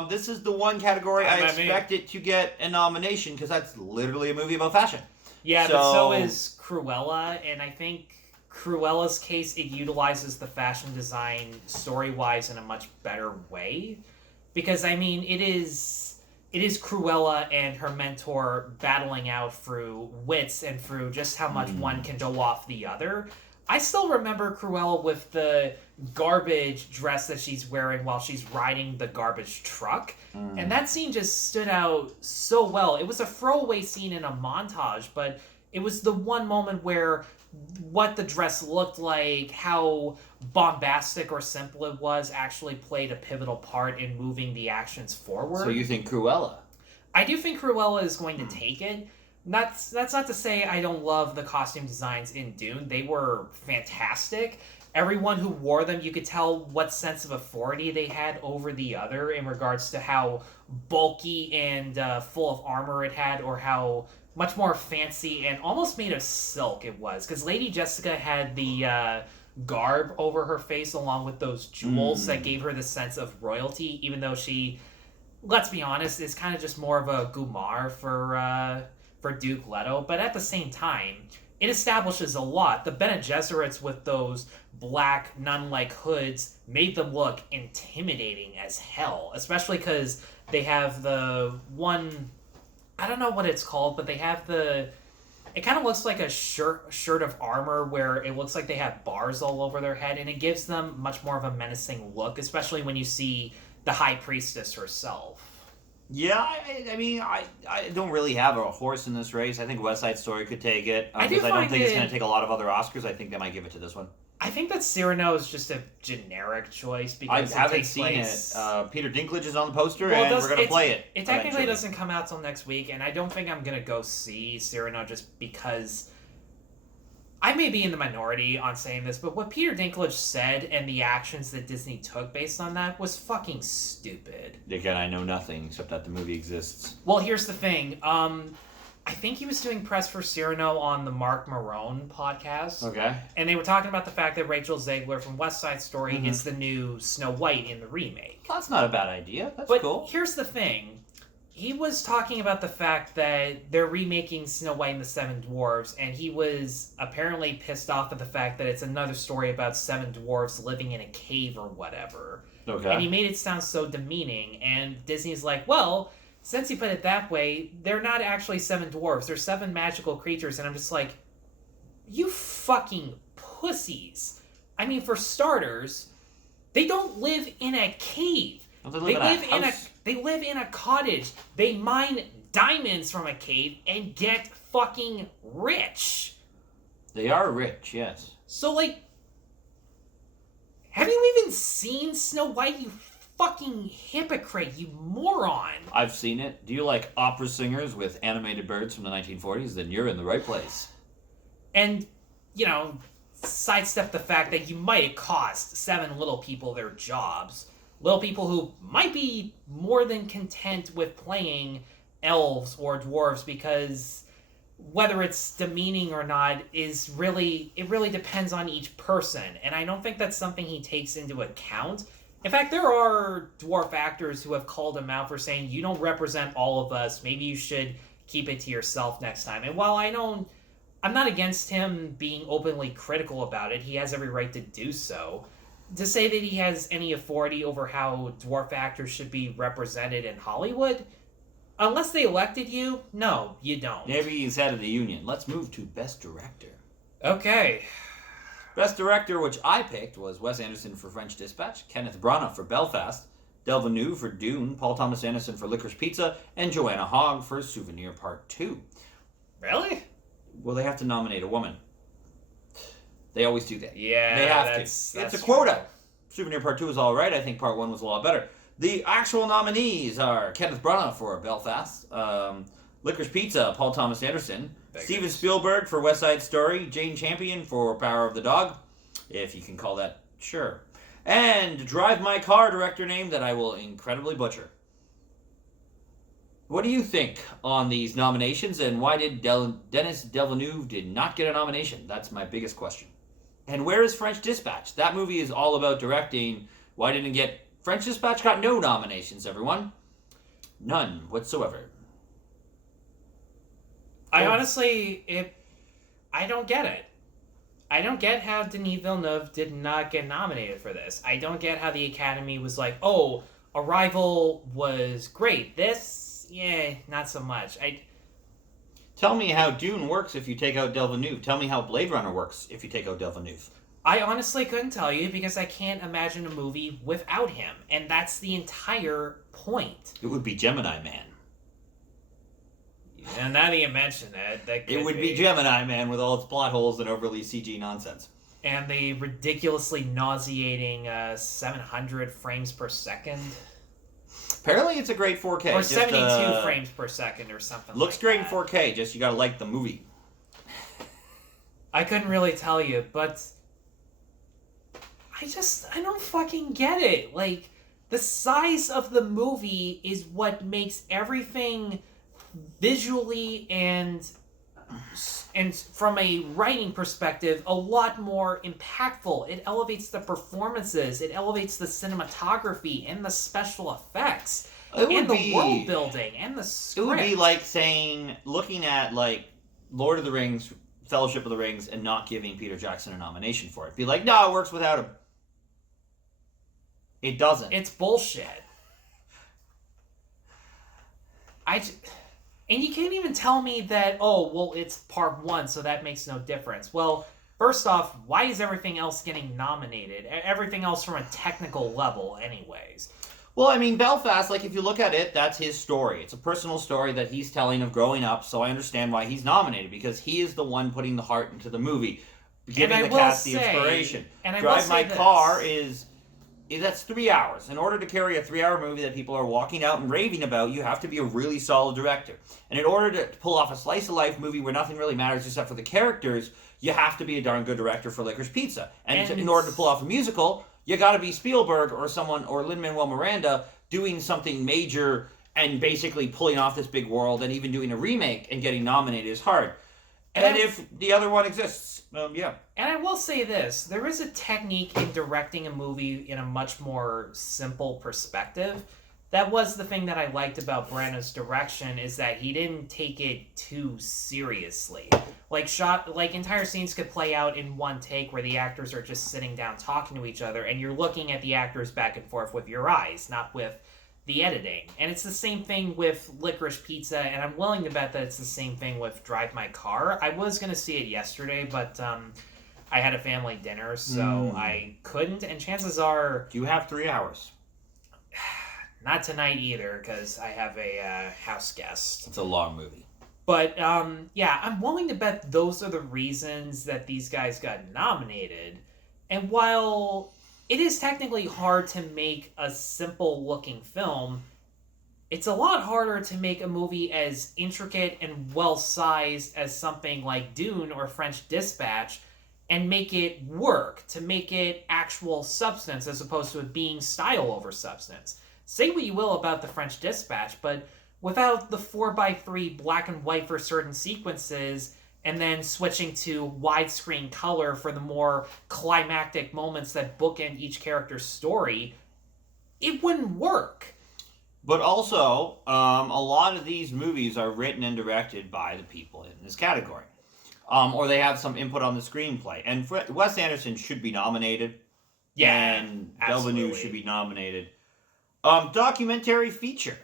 This is the one category I expect it to get a nomination because that's literally a movie about fashion. Yeah, but so is Cruella, and I think Cruella's case, it utilizes the fashion design story-wise in a much better way. Because, I mean, it is Cruella and her mentor battling out through wits and through just how much one can go off the other. I still remember Cruella with the garbage dress that she's wearing while she's riding the garbage truck. And that scene just stood out so well. It was a throwaway scene in a montage, but it was the one moment where what the dress looked like, how bombastic or simple it was, actually played a pivotal part in moving the actions forward. So you think Cruella? I do think Cruella is going to take it. That's not to say I don't love the costume designs in Dune. They were fantastic. Everyone who wore them, you could tell what sense of authority they had over the other in regards to how bulky and full of armor it had, or how much more fancy and almost made of silk it was. Because Lady Jessica had the garb over her face along with those jewels that gave her the sense of royalty, even though she, let's be honest, is kind of just more of a Gumar for Duke Leto. But at the same time, it establishes a lot. The Bene Gesserits with those black nun-like hoods made them look intimidating as hell, especially because they have the one, I don't know what it's called, but they have it kind of looks like a shirt of armor where it looks like they have bars all over their head, and it gives them much more of a menacing look, especially when you see the High Priestess herself. Yeah, I mean, I don't really have a horse in this race. I think West Side Story could take it. Because I don't think it's going to take a lot of other Oscars. I think they might give it to this one. I think that Cyrano is just a generic choice because I haven't seen it. Peter Dinklage is on the poster, and we're going to play it. It technically doesn't come out till next week, and I don't think I'm going to go see Cyrano just because I may be in the minority on saying this, but what Peter Dinklage said and the actions that Disney took based on that was fucking stupid. Again, I know nothing except that the movie exists. Well, here's the thing. I think he was doing press for Cyrano on the Mark Maron podcast. Okay. And they were talking about the fact that Rachel Zegler from West Side Story is the new Snow White in the remake. Well, that's not a bad idea. That's cool. But here's the thing. He was talking about the fact that they're remaking Snow White and the Seven Dwarfs, and he was apparently pissed off at the fact that it's another story about seven dwarfs living in a cave or whatever. Okay. And he made it sound so demeaning, and Disney's like, well, since you put it that way, they're not actually seven dwarfs. They're seven magical creatures, and I'm just like, you fucking pussies. I mean, for starters, they don't live in a cave. They live in a cottage. They mine diamonds from a cave and get fucking rich. They are rich, yes. So, like, have you even seen Snow White, you fucking hypocrite, you moron? I've seen it. Do you like opera singers with animated birds from the 1940s? Then you're in the right place. And, you know, sidestep the fact that you might cost seven little people their jobs. Little people who might be more than content with playing elves or dwarves, because whether it's demeaning or not it really depends on each person, and I don't think that's something he takes into account. In fact, there are dwarf actors who have called him out for saying, you don't represent all of us, maybe you should keep it to yourself next time. And while I'm not against him being openly critical about it, he has every right to do so. To say that he has any authority over how dwarf actors should be represented in Hollywood, unless they elected you, no, you don't. Maybe he's head of the union. Let's move to Best Director. Okay. Best Director, which I picked, was Wes Anderson for French Dispatch, Kenneth Branagh for Belfast, Del Villeneuve for Dune, Paul Thomas Anderson for Licorice Pizza, and Joanna Hogg for Souvenir Part 2. Really? Well, they have to nominate a woman. They always do that. Yeah, they have to. It's a quota. Souvenir Part 2 is all right. I think Part 1 was a lot better. The actual nominees are Kenneth Branagh for Belfast, Licorice Pizza, Paul Thomas Anderson. Thank Steven you. Spielberg for West Side Story. Jane Champion for Power of the Dog, if you can call that, sure. And Drive My Car, director name that I will incredibly butcher. What do you think on these nominations, and why did Denis Villeneuve did not get a nomination? That's my biggest question. And where is French Dispatch? That movie is all about directing. Why didn't it get... French Dispatch got no nominations, everyone. None whatsoever. I honestly, I don't get it. I don't get how Denis Villeneuve did not get nominated for this. I don't get how the Academy was like, oh, Arrival was great. This, not so much. Tell me how Dune works if you take out Villeneuve. Tell me how Blade Runner works if you take out Villeneuve. I honestly couldn't tell you because I can't imagine a movie without him. And that's the entire point. It would be Gemini Man. And now that you mention it, it would be Gemini Man with all its plot holes and overly CG nonsense. And the ridiculously nauseating 700 frames per second. Apparently it's a great 4K. Or 72 frames per second or something looks like great that. in 4K, just you gotta like the movie. I couldn't really tell you, but I don't fucking get it. Like, the size of the movie is what makes everything visually and from a writing perspective a lot more impactful. It elevates the performances, it elevates the cinematography and the special effects and the world building and the script. It would be like saying, looking at like Lord of the Rings, Fellowship of the Rings, and not giving Peter Jackson a nomination for it. Be like, no, it works without him. It doesn't. It's bullshit. And you can't even tell me that, oh, well, it's part one, so that makes no difference. Well, first off, why is everything else getting nominated? Everything else from a technical level, anyways. Well, I mean, Belfast, like, if you look at it, that's his story. It's a personal story that he's telling of growing up, so I understand why he's nominated, because he is the one putting the heart into the movie, giving the cast the inspiration. Drive My Car is that's 3 hours. In order to carry a 3-hour movie that people are walking out and raving about, you have to be a really solid director. And in order to pull off a slice-of-life movie where nothing really matters except for the characters, you have to be a darn good director for Licorice Pizza. And in order to pull off a musical, you got to be Spielberg or someone, or Lin-Manuel Miranda, doing something major and basically pulling off this big world, and even doing a remake and getting nominated is hard. And if the other one exists, yeah. And I will say this, there is a technique in directing a movie in a much more simple perspective. That was the thing that I liked about Branagh's direction, is that he didn't take it too seriously. Like entire scenes could play out in one take where the actors are just sitting down talking to each other, and you're looking at the actors back and forth with your eyes, not with the editing. And it's the same thing with Licorice Pizza, and I'm willing to bet that it's the same thing with Drive My Car. I was going to see it yesterday, but I had a family dinner, so I couldn't, and chances are... You have 3 hours. Not tonight either, because I have a house guest. It's a long movie. But, yeah, I'm willing to bet those are the reasons that these guys got nominated. And while it is technically hard to make a simple-looking film, it's a lot harder to make a movie as intricate and well-sized as something like Dune or French Dispatch and make it work, to make it actual substance as opposed to it being style over substance. Say what you will about the French Dispatch, but without the 4:3 black and white for certain sequences, and then switching to widescreen color for the more climactic moments that bookend each character's story, it wouldn't work. But also, a lot of these movies are written and directed by the people in this category. Or they have some input on the screenplay. And Wes Anderson should be nominated. Yeah, and Villeneuve should be nominated. Documentary feature.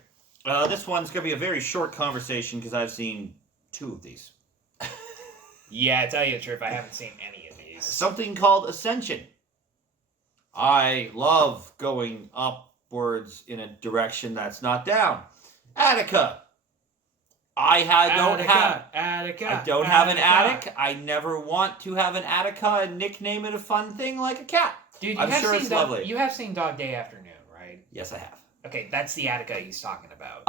This one's going to be a very short conversation because I've seen 2 of these. Yeah, to tell you the truth, I haven't seen any of these. Something called Ascension. I love going upwards in a direction that's not down. Attica. I don't have an attic. I never want to have an Attica and nickname it a fun thing like a cat. Dude, I'm sure it's lovely. You have seen Dog Day Afternoon, right? Yes, I have. Okay, that's the Attica he's talking about.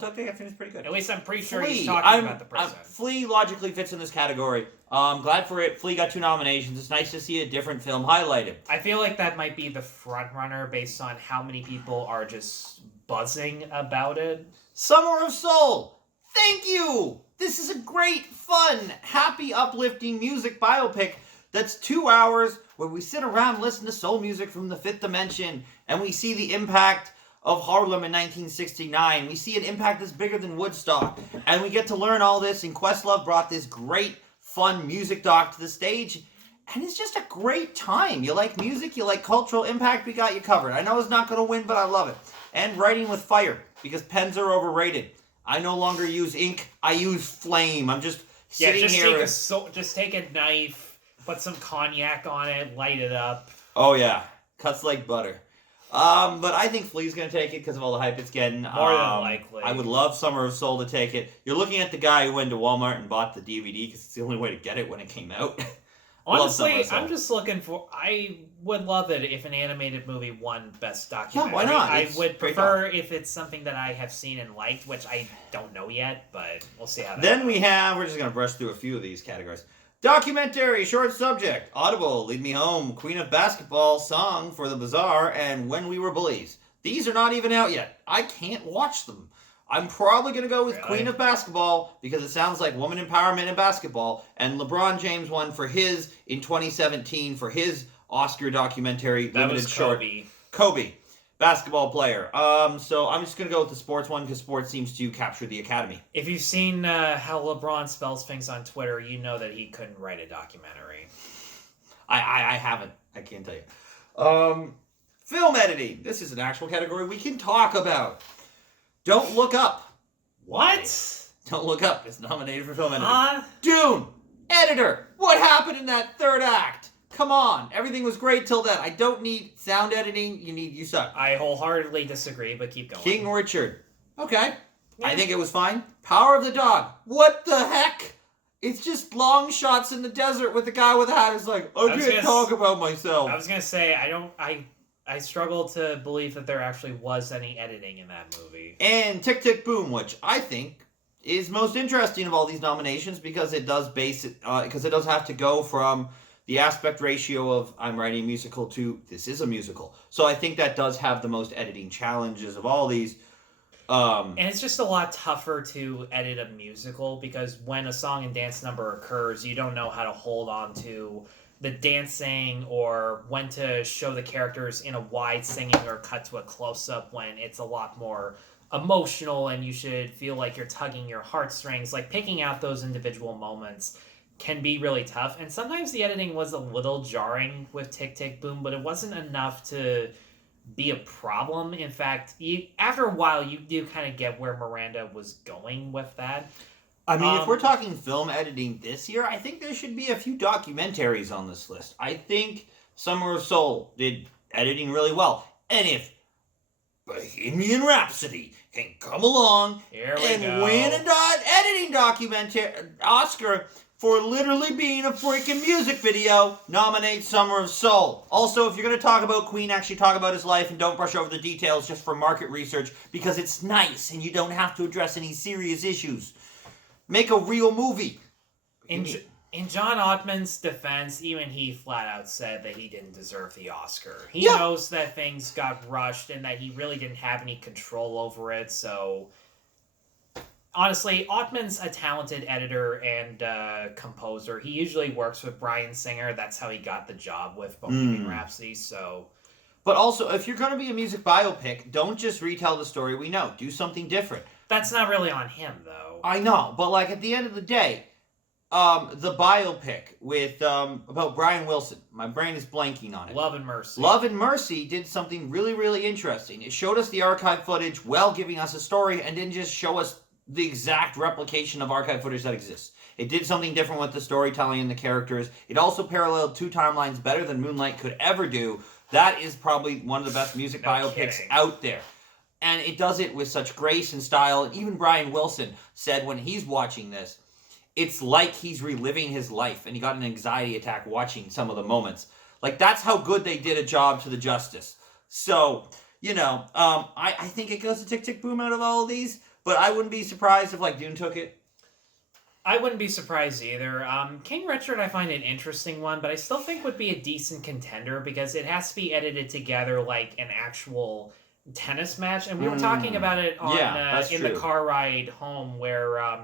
Dr. Efron is pretty good. At least I'm pretty sure he's talking about the person. Flea logically fits in this category. Glad for it. Flea got 2 nominations. It's nice to see a different film highlighted. I feel like that might be the front runner based on how many people are just buzzing about it. Summer of Soul. Thank you. This is a great, fun, happy, uplifting music biopic that's 2 hours where we sit around and listen to soul music from the 5th dimension, and we see the impact of Harlem in 1969. We see an impact that's bigger than Woodstock, and we get to learn all this, and Questlove brought this great, fun music doc to the stage, and it's just a great time. You like music, you like cultural impact, we got you covered. I know it's not going to win, but I love it. And Writing with Fire, because pens are overrated. I no longer use ink, I use flame. I'm just sitting here. Just take a knife, put some cognac on it, light it up. Oh yeah, cuts like butter. But I think Flea's going to take it because of all the hype it's getting. More than likely. I would love Summer of Soul to take it. You're looking at the guy who went to Walmart and bought the DVD because it's the only way to get it when it came out. Honestly, I'm just looking for... I would love it if an animated movie won Best Documentary. Yeah, why not? I would prefer if it's something that I have seen and liked, which I don't know yet, but we'll see how that Then goes. we're just going to brush through a few of these categories. Documentary, short subject, Audible, Lead Me Home, Queen of Basketball, Song for the Bazaar, and When We Were Bullies. These are not even out yet. I can't watch them. I'm probably going to go with Queen of Basketball because it sounds like woman empowerment in basketball, and LeBron James won for his, in 2017, for his Oscar documentary, that limited was short. Kobe. Basketball player. So I'm just going to go with the sports one because sports seems to capture the Academy. If you've seen how LeBron spells things on Twitter, you know that he couldn't write a documentary. I haven't. I can't tell you. Film editing. This is an actual category we can talk about. Don't Look Up. What? Don't Look Up is nominated for film editing. Dune. Editor. What happened in that third act? Come on. Everything was great till then. I don't need sound editing. You suck. I wholeheartedly disagree, but keep going. King Richard. Okay. Yeah. I think it was fine. Power of the Dog. What the heck? It's just long shots in the desert with the guy with the hat who's like, I can't talk about myself. I was going to say, I struggle to believe that there actually was any editing in that movie. And Tick, Tick, Boom, which I think is most interesting of all these nominations because it does have to go from the aspect ratio of I'm writing a musical to this is a musical. So I think that does have the most editing challenges of all these. And it's just a lot tougher to edit a musical because when a song and dance number occurs, you don't know how to hold on to the dancing or when to show the characters in a wide singing or cut to a close-up when it's a lot more emotional and you should feel like you're tugging your heartstrings. Like picking out those individual moments can be really tough. And sometimes the editing was a little jarring with Tick, Tick, Boom, but it wasn't enough to be a problem. In fact, after a while, you do kind of get where Miranda was going with that. I mean, if we're talking film editing this year, I think there should be a few documentaries on this list. I think Summer of Soul did editing really well. And if Bohemian Rhapsody can come along and win an editing documentary Oscar for literally being a freaking music video, nominate Summer of Soul. Also, if you're going to talk about Queen, actually talk about his life and don't brush over the details just for market research because it's nice and you don't have to address any serious issues. Make a real movie. In John Ottman's defense, even he flat out said that he didn't deserve the Oscar. He knows that things got rushed and that he really didn't have any control over it, so... Honestly, Ottman's a talented editor and composer. He usually works with Bryan Singer. That's how he got the job with Bohemian Rhapsody, so... But also, if you're going to be a music biopic, don't just retell the story we know. Do something different. That's not really on him, though. I know, but like at the end of the day, the biopic with about Brian Wilson, my brain is blanking on it. Love and Mercy. Love and Mercy did something really, really interesting. It showed us the archive footage while giving us a story and didn't just show us the exact replication of archive footage that exists. It did something different with the storytelling and the characters. It also paralleled two timelines better than Moonlight could ever do. That is probably one of the best music biopics out there. And it does it with such grace and style. And even Brian Wilson said when he's watching this, it's like he's reliving his life. And he got an anxiety attack watching some of the moments. Like, that's how good they did a job to the justice. So, I think it goes to Tick Tick Boom out of all of these, but I wouldn't be surprised if like Dune took it. I wouldn't be surprised either. King Richard, I find an interesting one, but I still think would be a decent contender because it has to be edited together like an actual tennis match. And we were talking about it on in the car ride home, where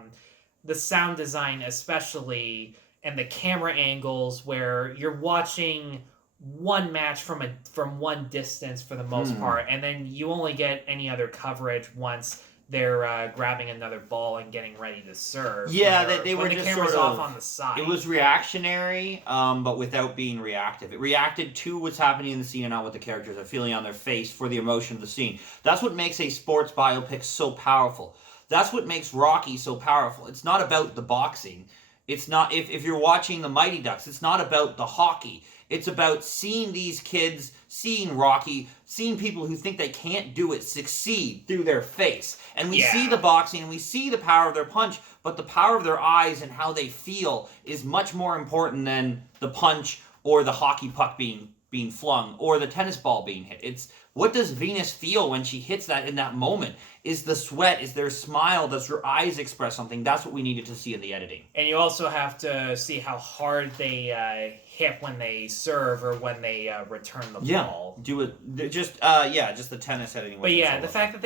the sound design, especially, and the camera angles, where you're watching one match from one distance for the most part, and then you only get any other coverage once they're grabbing another ball and getting ready to serve. Yeah, they were the just camera's sort of off on the side. It was reactionary, but without being reactive. It reacted to what's happening in the scene and not what the characters are feeling on their face for the emotion of the scene. That's what makes a sports biopic so powerful. That's what makes Rocky so powerful. It's not about the boxing. It's not if you're watching the Mighty Ducks, it's not about the hockey. It's about seeing these kids, seeing Rocky, seeing people who think they can't do it succeed through their face. And we see the boxing and we see the power of their punch, but the power of their eyes and how they feel is much more important than the punch or the hockey puck being flung or the tennis ball being hit. It's what does Venus feel when she hits that in that moment? Is the sweat? Is there a smile? Does her eyes express something? That's what we needed to see in the editing. And you also have to see how hard they hit when they serve or when they return the ball. Do it. Just the tennis editing. But yeah, the fact that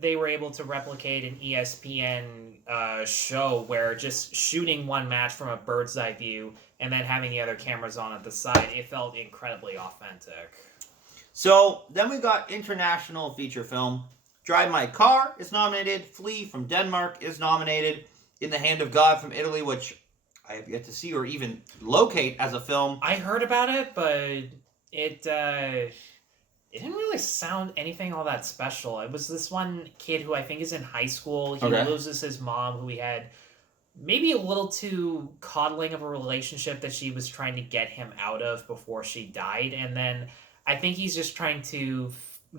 they were able to replicate an ESPN show where just shooting one match from a bird's eye view and then having the other cameras on at the side, it felt incredibly authentic. So then we got international feature film. Drive My Car is nominated. Flee from Denmark is nominated. In the Hand of God from Italy, which I have yet to see or even locate as a film. I heard about it, but it didn't really sound anything all that special. It was this one kid who I think is in high school. He loses his mom, who he had maybe a little too coddling of a relationship that she was trying to get him out of before she died. And then I think he's just trying to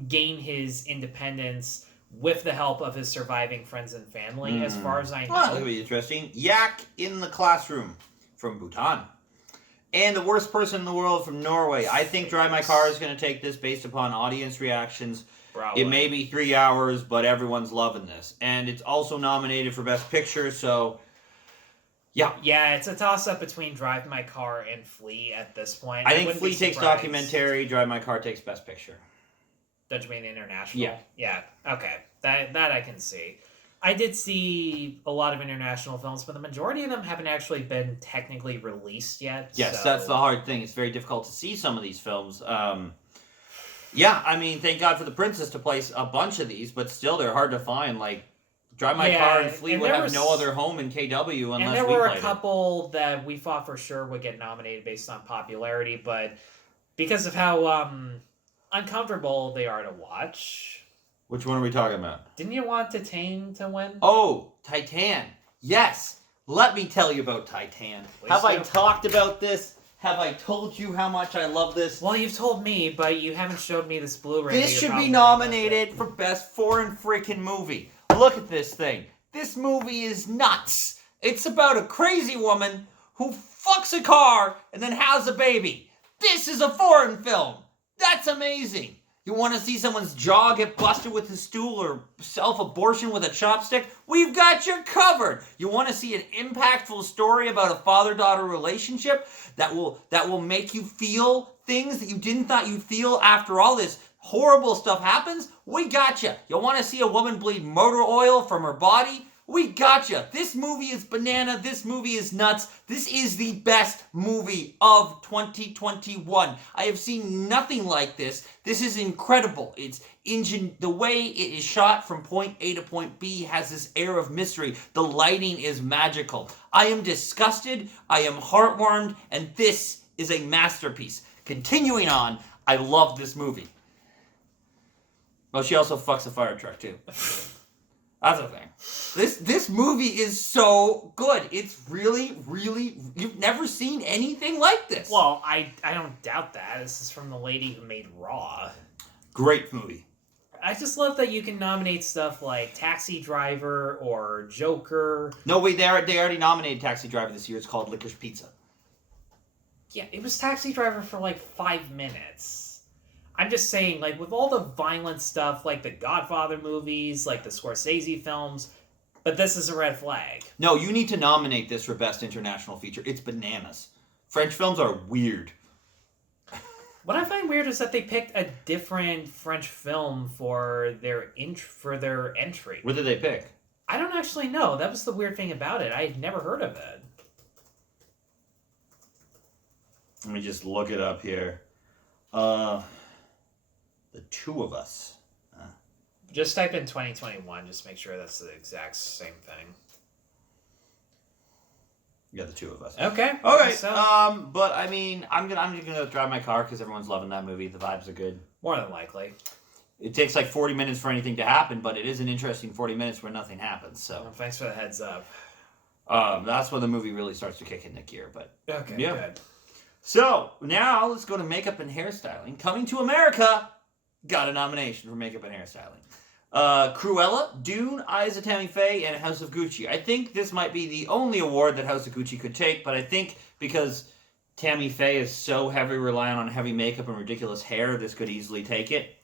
gain his independence with the help of his surviving friends and family, as far as I know. That would be interesting. Yak in the Classroom from Bhutan. And The Worst Person in the World from Norway. I think Drive My Car is going to take this based upon audience reactions. Probably. It may be 3 hours, but everyone's loving this. And it's also nominated for Best Picture, so... Yeah, it's a toss-up between Drive My Car and Flee at this point. I think Flee takes documentary, Drive My Car takes Best Picture. Don't you mean international? Yeah, okay. That I can see. I did see a lot of international films, but the majority of them haven't actually been technically released yet. Yes, that's the hard thing. It's very difficult to see some of these films. Thank God for The Princess to place a bunch of these, but still they're hard to find, like... Drive My Car and Flee would have no other home in KW unless we played it. And there were a couple that we thought for sure would get nominated based on popularity, but because of how uncomfortable they are to watch. Which one are we talking about? Didn't you want Titan to win? Oh, Titan. Yes. Let me tell you about Titan. Have I talked about this? Have I told you how much I love this? Well, you've told me, but you haven't showed me this Blu-ray. This should be nominated for Best Foreign Freaking Movie. Look at this thing. This movie is nuts. It's about a crazy woman who fucks a car and then has a baby. This is a foreign film. That's amazing. You want to see someone's jaw get busted with a stool or self-abortion with a chopstick? We've got you covered. You want to see an impactful story about a father-daughter relationship that will make you feel things that you didn't thought you'd feel after all this horrible stuff happens? We got you. You want to see a woman bleed motor oil from her body? We got you. This movie is banana. This movie is nuts. This is the best movie of 2021. I have seen nothing like this. This is incredible. It's the way it is shot from point A to point B has this air of mystery. The lighting is magical. I am disgusted. I am heartwarmed. And this is a masterpiece. Continuing on, I love this movie. Well, she also fucks a fire truck, too. That's the thing. This movie is so good. It's really, really... You've never seen anything like this. Well, I don't doubt that. This is from the lady who made Raw. Great movie. I just love that you can nominate stuff like Taxi Driver or Joker. No, wait, they already nominated Taxi Driver this year. It's called Licorice Pizza. Yeah, it was Taxi Driver for like 5 minutes. I'm just saying, like, with all the violent stuff, like the Godfather movies, like the Scorsese films, but this is a red flag. No, you need to nominate this for Best International Feature. It's bananas. French films are weird. What I find weird is that they picked a different French film for their entry. What did they pick? I don't actually know. That was the weird thing about it. I had never heard of it. Let me just look it up here. The Two of Us. Just type in 2021. Just make sure that's the exact same thing. Yeah, The Two of Us. Okay. All right. So, but I mean, I'm just gonna drive my car because everyone's loving that movie. The vibes are good. more than likely. It takes like 40 minutes for anything to happen, but it is an interesting 40 minutes where nothing happens. So Well, thanks for the heads up. that's when the movie really starts to kick into gear. But Okay. Yeah. Good. so now let's go to makeup and hairstyling. Coming to America, got a nomination for makeup and hairstyling. Cruella, Dune, Eyes of Tammy Faye, and House of Gucci. I think this might be the only award that House of Gucci could take, but I think because Tammy Faye is so heavily reliant on heavy makeup and ridiculous hair, this could easily take it.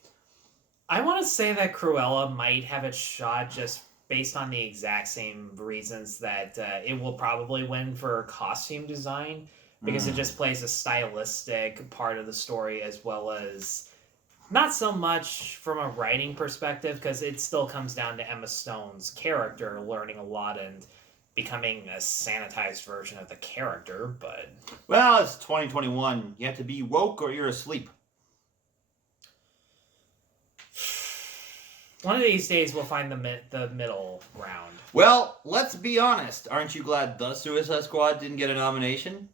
I want to say that Cruella might have a shot just based on the exact same reasons that it will probably win for costume design, because it just plays a stylistic part of the story as well as not so much from a writing perspective, because it still comes down to Emma Stone's character learning a lot and becoming a sanitized version of the character, but... Well, it's 2021. You have to be woke or you're asleep. One of these days we'll find the middle ground. Well, let's be honest. Aren't you glad The Suicide Squad didn't get a nomination?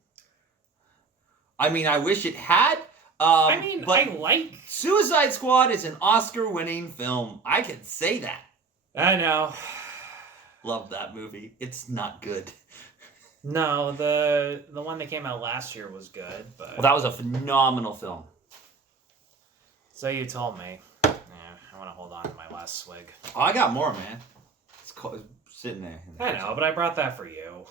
I mean, I wish it had. But I like... Suicide Squad is an Oscar-winning film. I can say that. I know. Love that movie. It's not good. No, the one that came out last year was good, but... Well, that was a phenomenal film. So you told me. Yeah, I want to hold on to my last swig. Oh, I got more, man. It's sitting there. I know, but I brought that for you.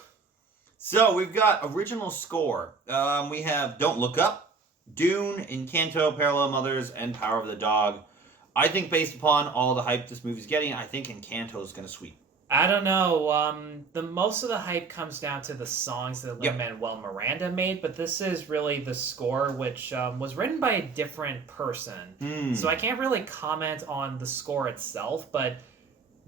So, we've got original score. We have Don't Look Up, Dune, Encanto, Parallel Mothers, and Power of the Dog. I think based upon all the hype this movie's getting, I think Encanto is going to sweep. I don't know. The most of the hype comes down to the songs that Lin-Manuel Miranda made, but this is really the score, which was written by a different person. So I can't really comment on the score itself, but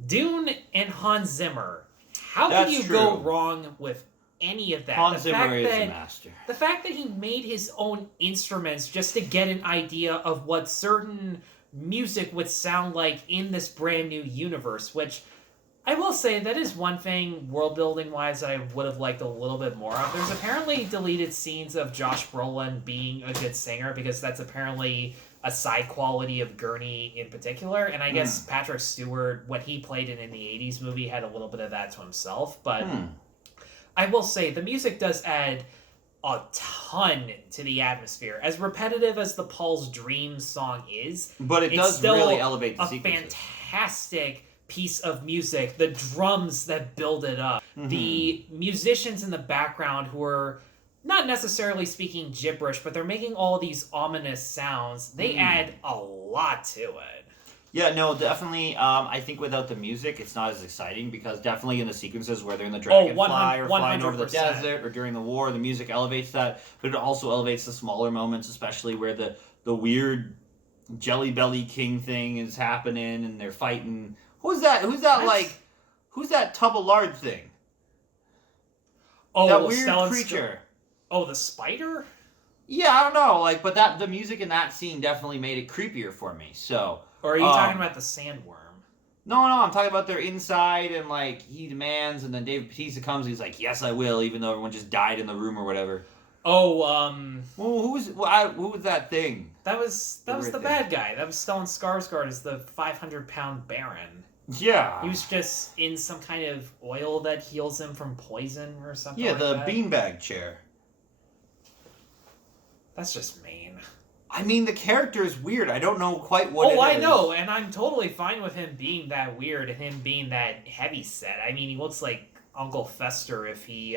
Dune and Hans Zimmer, how can you go wrong with any of that? Hans Zimmer is a master. The fact that he made his own instruments just to get an idea of what certain music would sound like in this brand new universe, which I will say that is one thing world building wise that I would have liked a little bit more of. There's apparently deleted scenes of Josh Brolin being a good singer, because that's apparently a side quality of Gurney in particular, and I guess Patrick Stewart, what he played in the 80s movie, had a little bit of that to himself, but I will say the music does add a ton to the atmosphere. As repetitive as the Paul's Dream song is, but it does really elevate the a sequences. Fantastic piece of music. The drums that build it up, the musicians in the background who are not necessarily speaking gibberish, but they're making all these ominous sounds. They add a lot to it. Yeah, no, definitely. I think without the music, it's not as exciting, because definitely in the sequences where they're in the dragonfly or flying over the desert or during the war, the music elevates that, but it also elevates the smaller moments, especially where the weird Jelly Belly King thing is happening and they're fighting. Who's that tub of lard thing? Oh, that weird creature. Oh, the spider? Yeah, I don't know, but the music in that scene definitely made it creepier for me. So, or are you talking about the sandworm? No, I'm talking about their inside, and he demands, and then David Bautista comes, and he's like, "Yes, I will," even though everyone just died in the room or whatever. Oh, well, who was that thing? That was the bad guy. That was Stellan Skarsgård as the 500-pound Baron. Yeah. He was just in some kind of oil that heals him from poison or something. Yeah, like the that. beanbag chair. That's just mean. I mean, the character is weird. I don't know quite what it is. Oh, I know, and I'm totally fine with him being that weird and him being that heavy set. I mean, he looks like Uncle Fester if he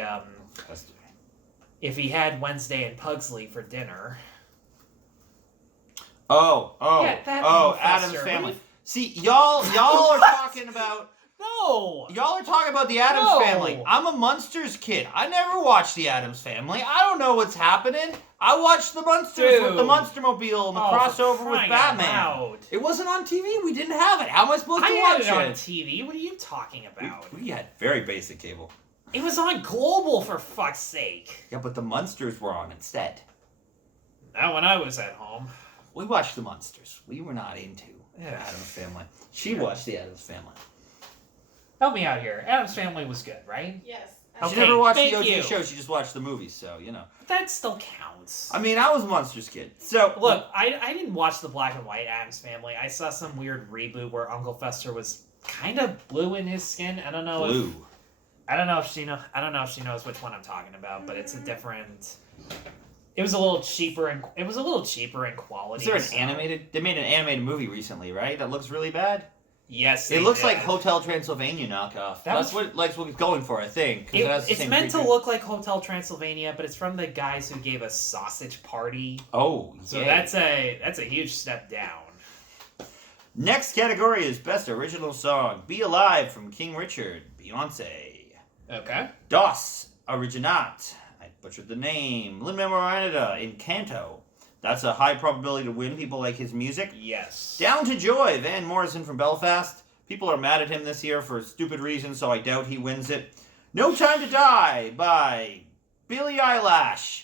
had Wednesday and Pugsley for dinner. Addams Family. See, y'all are talking about... No! Y'all are talking about the Addams Family. I'm a Munsters kid. I never watched the Addams Family. I don't know what's happening. I watched the Munsters with the Munstermobile and the crossover with Batman. It wasn't on TV. We didn't have it. How am I supposed to watch it? I had it on TV. What are you talking about? We had very basic cable. It was on Global, for fuck's sake. Yeah, but the Munsters were on instead. Not when I was at home. We watched the Munsters. We were not into the Addams Family. She watched the Addams Family. Help me out here. Addams Family was good, right? Yes. Okay, she never watched the OG show. She just watched the movies, so, you know. That still counts. I mean, I was a Munsters kid. So look, I didn't watch the black and white Addams Family. I saw some weird reboot where Uncle Fester was kind of blue in his skin. I don't know if she knows which one I'm talking about, but it's a different. It was a little cheaper in quality. Is there an animated? They made an animated movie recently, right? That looks really bad. Yes, it looks like Hotel Transylvania knockoff. That's what it's going for, I think. It's meant to look like Hotel Transylvania, but it's from the guys who gave us Sausage Party. Oh, so that's a huge step down. Next category is Best Original Song. Be Alive from King Richard, Beyonce. Okay. Dos Originat. I butchered the name. Lin-Manuel Miranda, Encanto. That's a high probability to win. People like his music. Yes. Down to Joy, Van Morrison from Belfast. People are mad at him this year for stupid reasons, so I doubt he wins it. No Time to Die by Billie Eilish.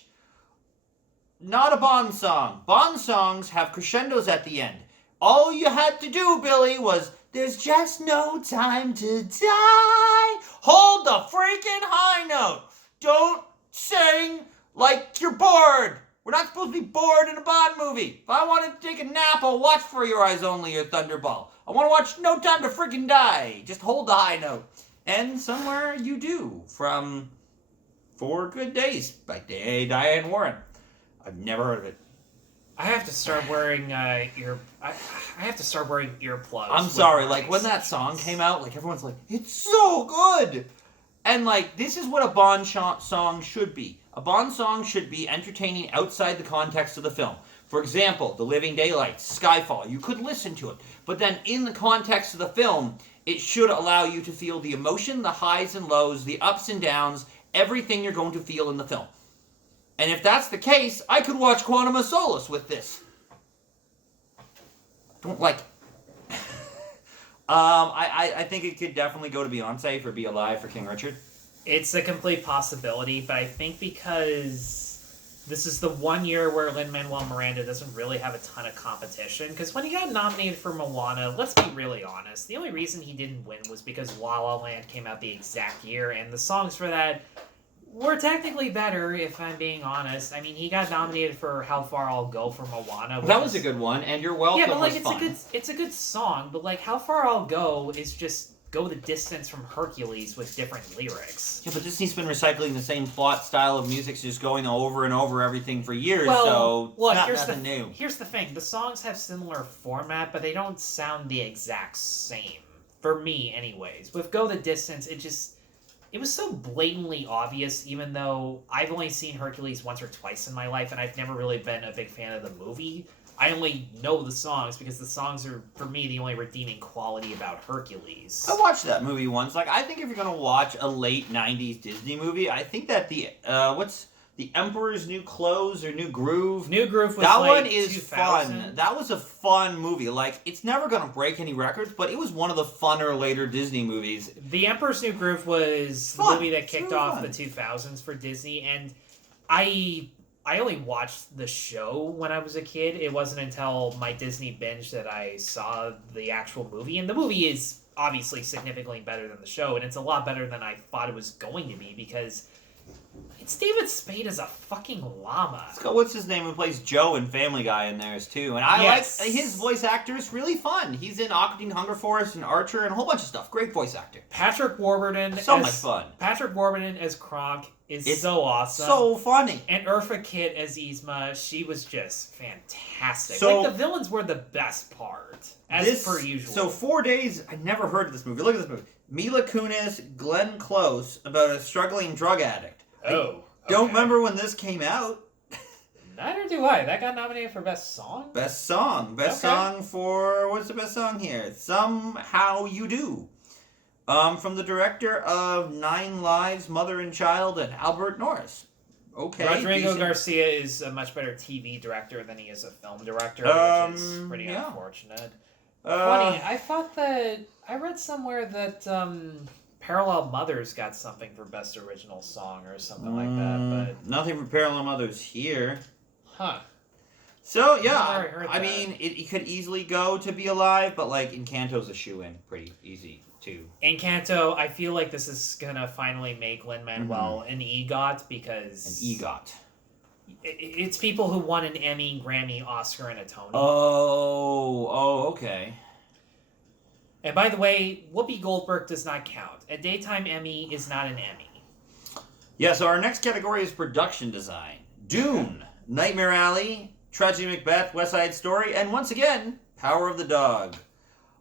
Not a Bond song. Bond songs have crescendos at the end. All you had to do, Billie, was there's just no time to die. Hold the freaking high note. Don't sing like you're bored. We're not supposed to be bored in a Bond movie. If I want to take a nap, I'll watch For Your Eyes Only or Thunderball. I want to watch No Time to Freaking Die. Just hold the high note. And Somewhere You Do from 4 Good Days by Diane Warren. I've never heard of it. I have to start wearing I have to start wearing earplugs. I'm sorry, like when that song came out, like everyone's like, it's so good. And like this is what a Bond song should be. A Bond song should be entertaining outside the context of the film. For example, The Living Daylights, Skyfall. You could listen to it, but then in the context of the film, it should allow you to feel the emotion, the highs and lows, the ups and downs, everything you're going to feel in the film. And if that's the case, I could watch Quantum of Solace with this. Don't like it. I think it could definitely go to Beyonce for Be Alive for King Richard. It's a complete possibility, but I think because this is the one year where Lin-Manuel Miranda doesn't really have a ton of competition, because when he got nominated for Moana, let's be really honest, the only reason he didn't win was because La La Land came out the exact year, and the songs for that were technically better, if I'm being honest. I mean, he got nominated for How Far I'll Go for Moana. That was a good one, and You're Welcome was fun. Yeah, but it's a good song, but like How Far I'll Go is just go the distance from Hercules with different lyrics. Yeah, but Disney's been recycling the same plot style of music, just going over and over everything for years, well, so look, it's nothing new. Here's the thing. The songs have similar format, but they don't sound the exact same. For me, anyways. With Go the Distance, it was so blatantly obvious, even though I've only seen Hercules once or twice in my life, and I've never really been a big fan of the movie. I only know the songs because the songs are, for me, the only redeeming quality about Hercules. I watched that movie once. Like, I think if you're going to watch a late 90s Disney movie, I think that what's The Emperor's New Clothes or New Groove? New Groove was that like one is 2000. fun. That was a fun movie. Like, it's never going to break any records, but it was one of the funner later Disney movies. The Emperor's New Groove was the movie that kicked off the 2000s for Disney, and I only watched the show when I was a kid. It wasn't until my Disney binge that I saw the actual movie. And the movie is obviously significantly better than the show. And it's a lot better than I thought it was going to be because it's David Spade as a fucking llama. What's his name? Who plays Joe in Family Guy in there too. And I like his voice actor is really fun. He's in Aqua Teen Hunger Force and Archer and a whole bunch of stuff. Great voice actor. Patrick Warburton. So much fun. Patrick Warburton as Kronk is so awesome. So funny. And Urfa Kitt as Yzma, she was just fantastic. So, like, the villains were the best part, as per usual. So 4 Days, I never heard of this movie. Look at this movie. Mila Kunis, Glenn Close, about a struggling drug addict. Oh. Don't remember when this came out. Neither do I. That got nominated for Best Song? Best Song. Best Song for... What's the best song here? Somehow You Do. From the director of 9 Lives, Mother and Child, and Albert Norris. Okay. Rodrigo Garcia is a much better TV director than he is a film director, which is pretty unfortunate. Funny, I thought that... I read somewhere that Parallel Mothers got something for Best Original Song or something like that, but... Nothing for Parallel Mothers here. Huh. So, yeah, I mean, it could easily go to Be Alive, but, like, Encanto's a shoo-in. Pretty easy, too. Encanto, I feel like this is gonna finally make Lin-Manuel an EGOT, because... An EGOT. It's people who won an Emmy, Grammy, Oscar, and a Tony. Oh, okay. And by the way, Whoopi Goldberg does not count. A daytime Emmy is not an Emmy. Yeah, so our next category is production design. Dune, Nightmare Alley, Tragedy Macbeth, West Side Story, and once again, Power of the Dog.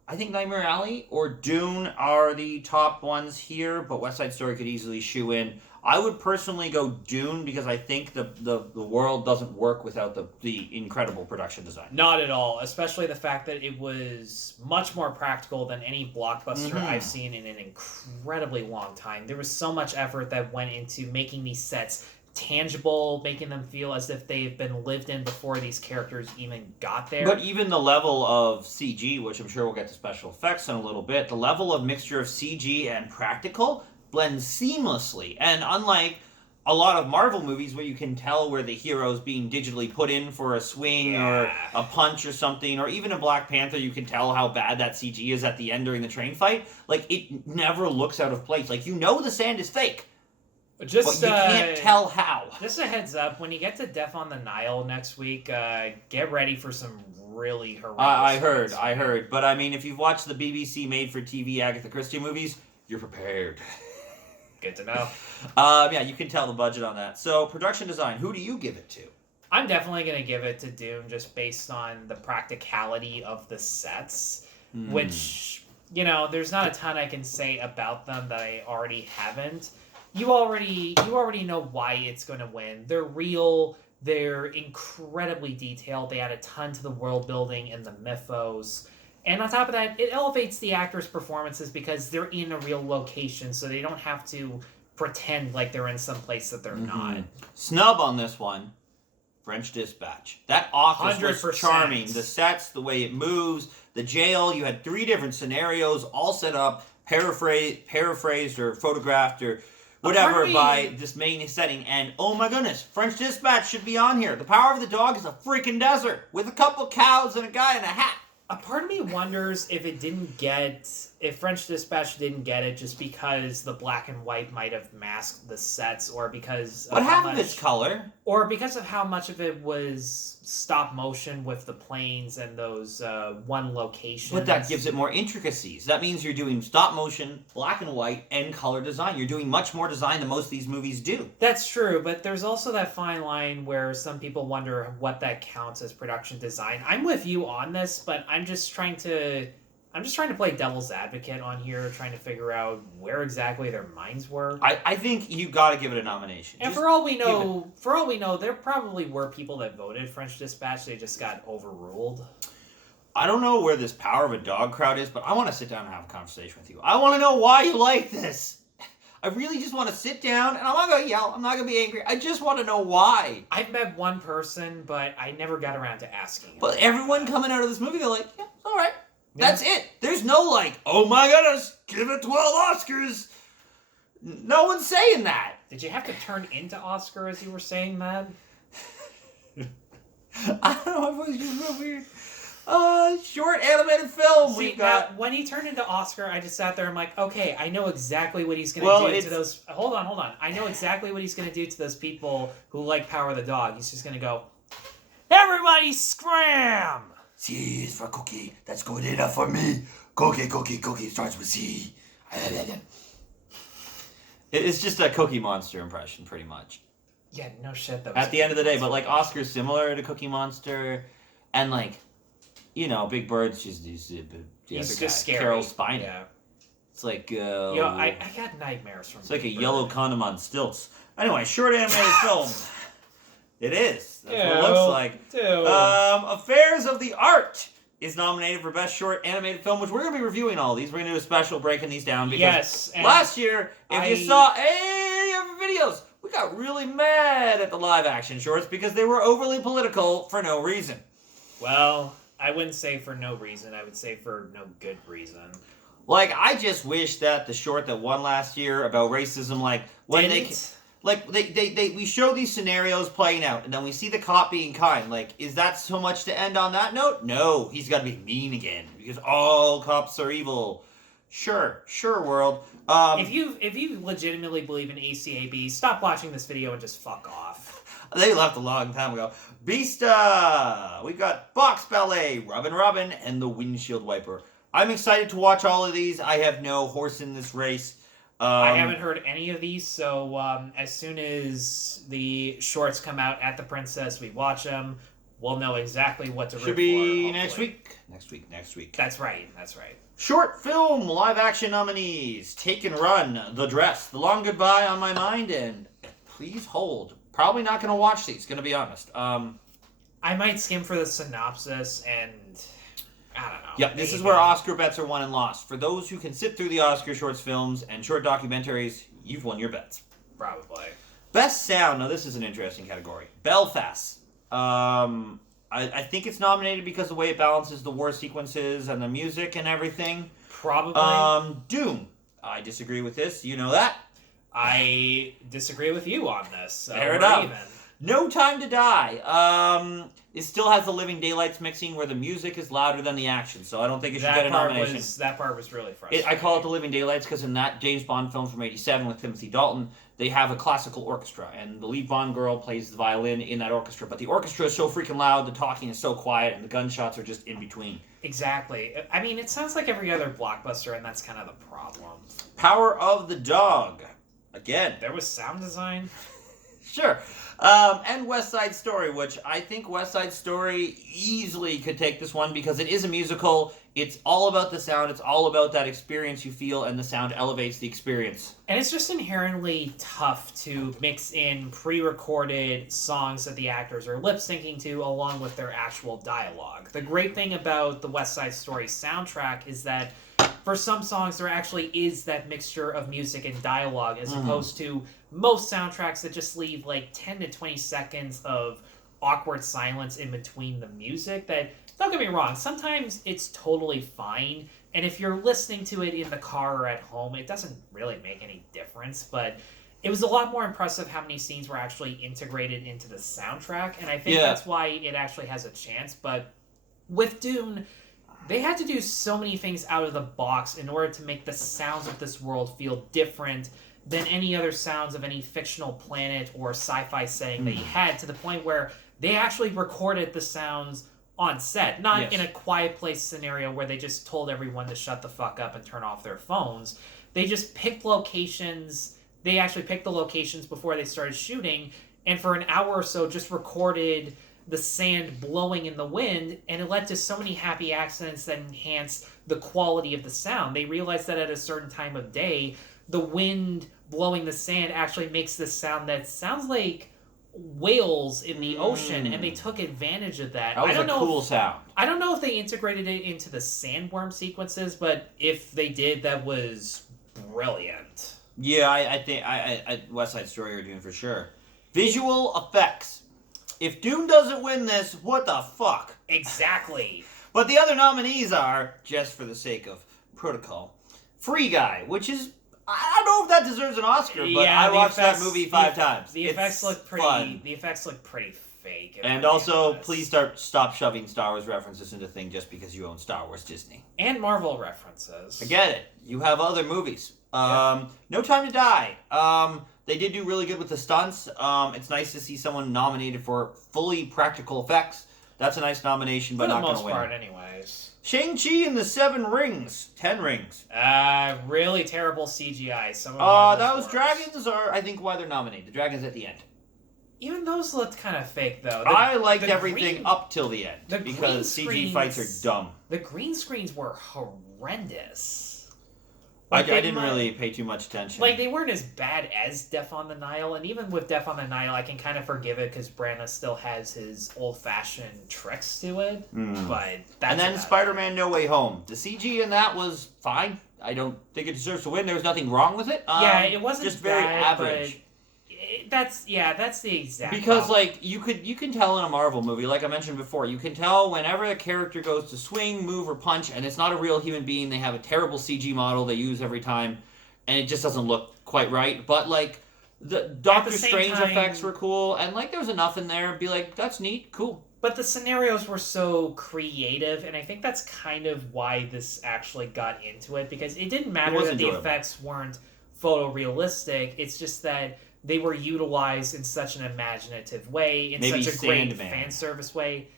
I think Nightmare Alley or Dune are the top ones here, but West Side Story could easily shoe in. I would personally go Dune because I think the world doesn't work without the incredible production design. Not at all, especially the fact that it was much more practical than any blockbuster I've seen in an incredibly long time. There was so much effort that went into making these sets tangible, making them feel as if they've been lived in before these characters even got there. But even the level of CG, which I'm sure we'll get to special effects in a little bit, the level of mixture of CG and practical blends seamlessly. And unlike a lot of Marvel movies where you can tell where the hero's being digitally put in for a swing or a punch or something, or even in Black Panther you can tell how bad that CG is at the end during the train fight, like, it never looks out of place. Like, you know the sand is fake. But you can't tell how. Just a heads up, when you get to Death on the Nile next week, get ready for some really horrendous I heard. But I mean, if you've watched the BBC made-for-TV Agatha Christie movies, you're prepared. Good to know. Yeah, you can tell the budget on that. So, production design, who do you give it to? I'm definitely going to give it to Dune just based on the practicality of the sets, which, you know, there's not a ton I can say about them that I already haven't. You already know why it's going to win. They're real. They're incredibly detailed. They add a ton to the world building and the mythos. And on top of that, it elevates the actors' performances because they're in a real location, so they don't have to pretend like they're in some place that they're not. Snub on this one, French Dispatch. That office 100%. was charming. The sets, the way it moves, the jail. You had 3 different scenarios all set up, paraphrased or photographed or whatever by this main setting, and oh my goodness, French Dispatch should be on here. The Power of the Dog is a freaking desert with a couple cows and a guy in a hat. A part of me wonders if French Dispatch didn't get it just because the black and white might have masked the sets, or because but half of it's color, or because of how much of it was stop motion with the planes and those one location. But that gives it more intricacies. That means you're doing stop motion, black and white, and color design. You're doing much more design than most of these movies do. That's true, but there's also that fine line where some people wonder what that counts as production design. I'm with you on this, but I'm just trying to play devil's advocate on here, trying to figure out where exactly their minds were. I think you got to give it a nomination. And for all we know, there probably were people that voted French Dispatch. They just got overruled. I don't know where this Power of a Dog crowd is, but I want to sit down and have a conversation with you. I want to know why you like this. I really just want to sit down, and I'm not going to yell. I'm not going to be angry. I just want to know why. I've met one person, but I never got around to asking. But everyone coming out of this movie, they're like, yeah, it's all right. Yeah. That's it. There's no like, oh my goodness, give it 12 Oscars. No one's saying that. Did you have to turn into Oscar as you were saying that? I don't know, my voice is real weird. Short animated film. See, when he turned into Oscar, I just sat there. I'm like, okay, I know exactly what he's going to do to those. Hold on. I know exactly what he's going to do to those people who like Power of the Dog. He's just going to go, everybody scram! C is for cookie. That's good enough for me. Cookie starts with C. It's just a Cookie Monster impression, pretty much. Yeah, no shit. At the end of the day, but like Oscar's similar to Cookie Monster, and like, you know, Big Bird's just he's just scary. Carol Spine. Yeah. It's like I got nightmares from. It's like a yellow condom on stilts. Anyway, short animated film. It is. That's what it looks like. Two. Affairs of the Art is nominated for Best Short Animated Film, which we're going to be reviewing all of these. We're going to do a special breaking these down because last year, if you saw any of our videos, we got really mad at the live action shorts because they were overly political for no reason. Well, I wouldn't say for no reason. I would say for no good reason. Like, I just wish that the short that won last year about racism, like, when we show these scenarios playing out, and then we see the cop being kind. Like, is that so much to end on that note? No, he's got to be mean again, because all cops are evil. Sure, world. If you legitimately believe in ACAB, stop watching this video and just fuck off. They left a long time ago. Beasta! We've got Box Ballet, Robin, and the Windshield Wiper. I'm excited to watch all of these. I have no horse in this race. I haven't heard any of these, so as soon as the shorts come out at the Princess, we watch them. We'll know exactly what to root for. Should be next week. Next week. That's right. Short film live action nominees: Take and Run, The Dress, The Long Goodbye on My Mind, and Please Hold. Probably not going to watch these, going to be honest. I might skim for the synopsis and I don't know. Yeah, this is where Oscar bets are won and lost. For those who can sit through the Oscar shorts films and short documentaries, you've won your bets. Probably. Best sound. Now this is an interesting category. Belfast. I think it's nominated because of the way it balances the war sequences and the music and everything. Probably. Doom. I disagree with this. You know that. I disagree with you on this. So Fair enough. No Time to Die. It still has the Living Daylights mixing where the music is louder than the action, so I don't think it should get a nomination. That part was really frustrating. I call it the Living Daylights because in that James Bond film from '87 with Timothy Dalton, they have a classical orchestra, and the lead Bond girl plays the violin in that orchestra, but the orchestra is so freaking loud, the talking is so quiet, and the gunshots are just in between. Exactly. I mean, it sounds like every other blockbuster, and that's kind of the problem. Power of the Dog. Again. There was sound design? Sure. And West Side Story, which I think West Side Story easily could take this one because it is a musical. It's all about the sound. It's all about that experience you feel, and the sound elevates the experience. And it's just inherently tough to mix in pre-recorded songs that the actors are lip-syncing to along with their actual dialogue. The great thing about the West Side Story soundtrack is that for some songs, there actually is that mixture of music and dialogue as opposed to most soundtracks that just leave like 10 to 20 seconds of awkward silence in between the music that, don't get me wrong, sometimes it's totally fine. And if you're listening to it in the car or at home, it doesn't really make any difference. But it was a lot more impressive how many scenes were actually integrated into the soundtrack. And I think that's why it actually has a chance. But with Dune, they had to do so many things out of the box in order to make the sounds of this world feel different than any other sounds of any fictional planet or sci-fi setting that you had, to the point where they actually recorded the sounds on set. Not in a quiet place scenario where they just told everyone to shut the fuck up and turn off their phones. They just picked locations. They actually picked the locations before they started shooting, and for an hour or so just recorded the sand blowing in the wind, and it led to so many happy accidents that enhanced the quality of the sound. They realized that at a certain time of day, the wind blowing the sand actually makes this sound that sounds like whales in the ocean, and they took advantage of that. That was a cool sound. I don't know if they integrated it into the sandworm sequences, but if they did, that was brilliant. Yeah, I think West Side Story are doing for sure. Visual effects. If Dune doesn't win this, what the fuck? Exactly. But the other nominees are, just for the sake of protocol, Free Guy, which is, I don't know if that deserves an Oscar, but I watched that movie 5 times. The effects look pretty fun. The effects look pretty fake. And also, please stop shoving Star Wars references into thing just because you own Star Wars Disney. And Marvel references. I get it. You have other movies. No Time to Die. They did do really good with the stunts. It's nice to see someone nominated for fully practical effects. That's a nice nomination, but not going to win. For the most part, anyways. Shang-Chi and the 10 Rings. Really terrible CGI. Those dragons are, I think, why they're nominated. The dragons at the end. Even those looked kind of fake, though. I liked everything up till the end because CG fights are dumb. The green screens were horrendous. I didn't really pay too much attention. Like, they weren't as bad as Death on the Nile, and even with Death on the Nile, I can kind of forgive it because Branagh still has his old-fashioned tricks to it, but that's And then Spider-Man No Way Home. The CG in that was fine. I don't think it deserves to win. There was nothing wrong with it. Yeah, it wasn't just very bad, average. That's the exact because problem. like you can tell in a Marvel movie, like I mentioned before, you can tell whenever a character goes to swing, move, or punch, and it's not a real human being. They have a terrible CG model they use every time, and it just doesn't look quite right. But like the Doctor Strange effects were cool, and like there was enough in there. Be like, that's neat, cool. But the scenarios were so creative, and I think that's kind of why this actually got into it, because it didn't matter that the effects weren't photorealistic. It's just that they were utilized in such an imaginative way, in such a great fan service way.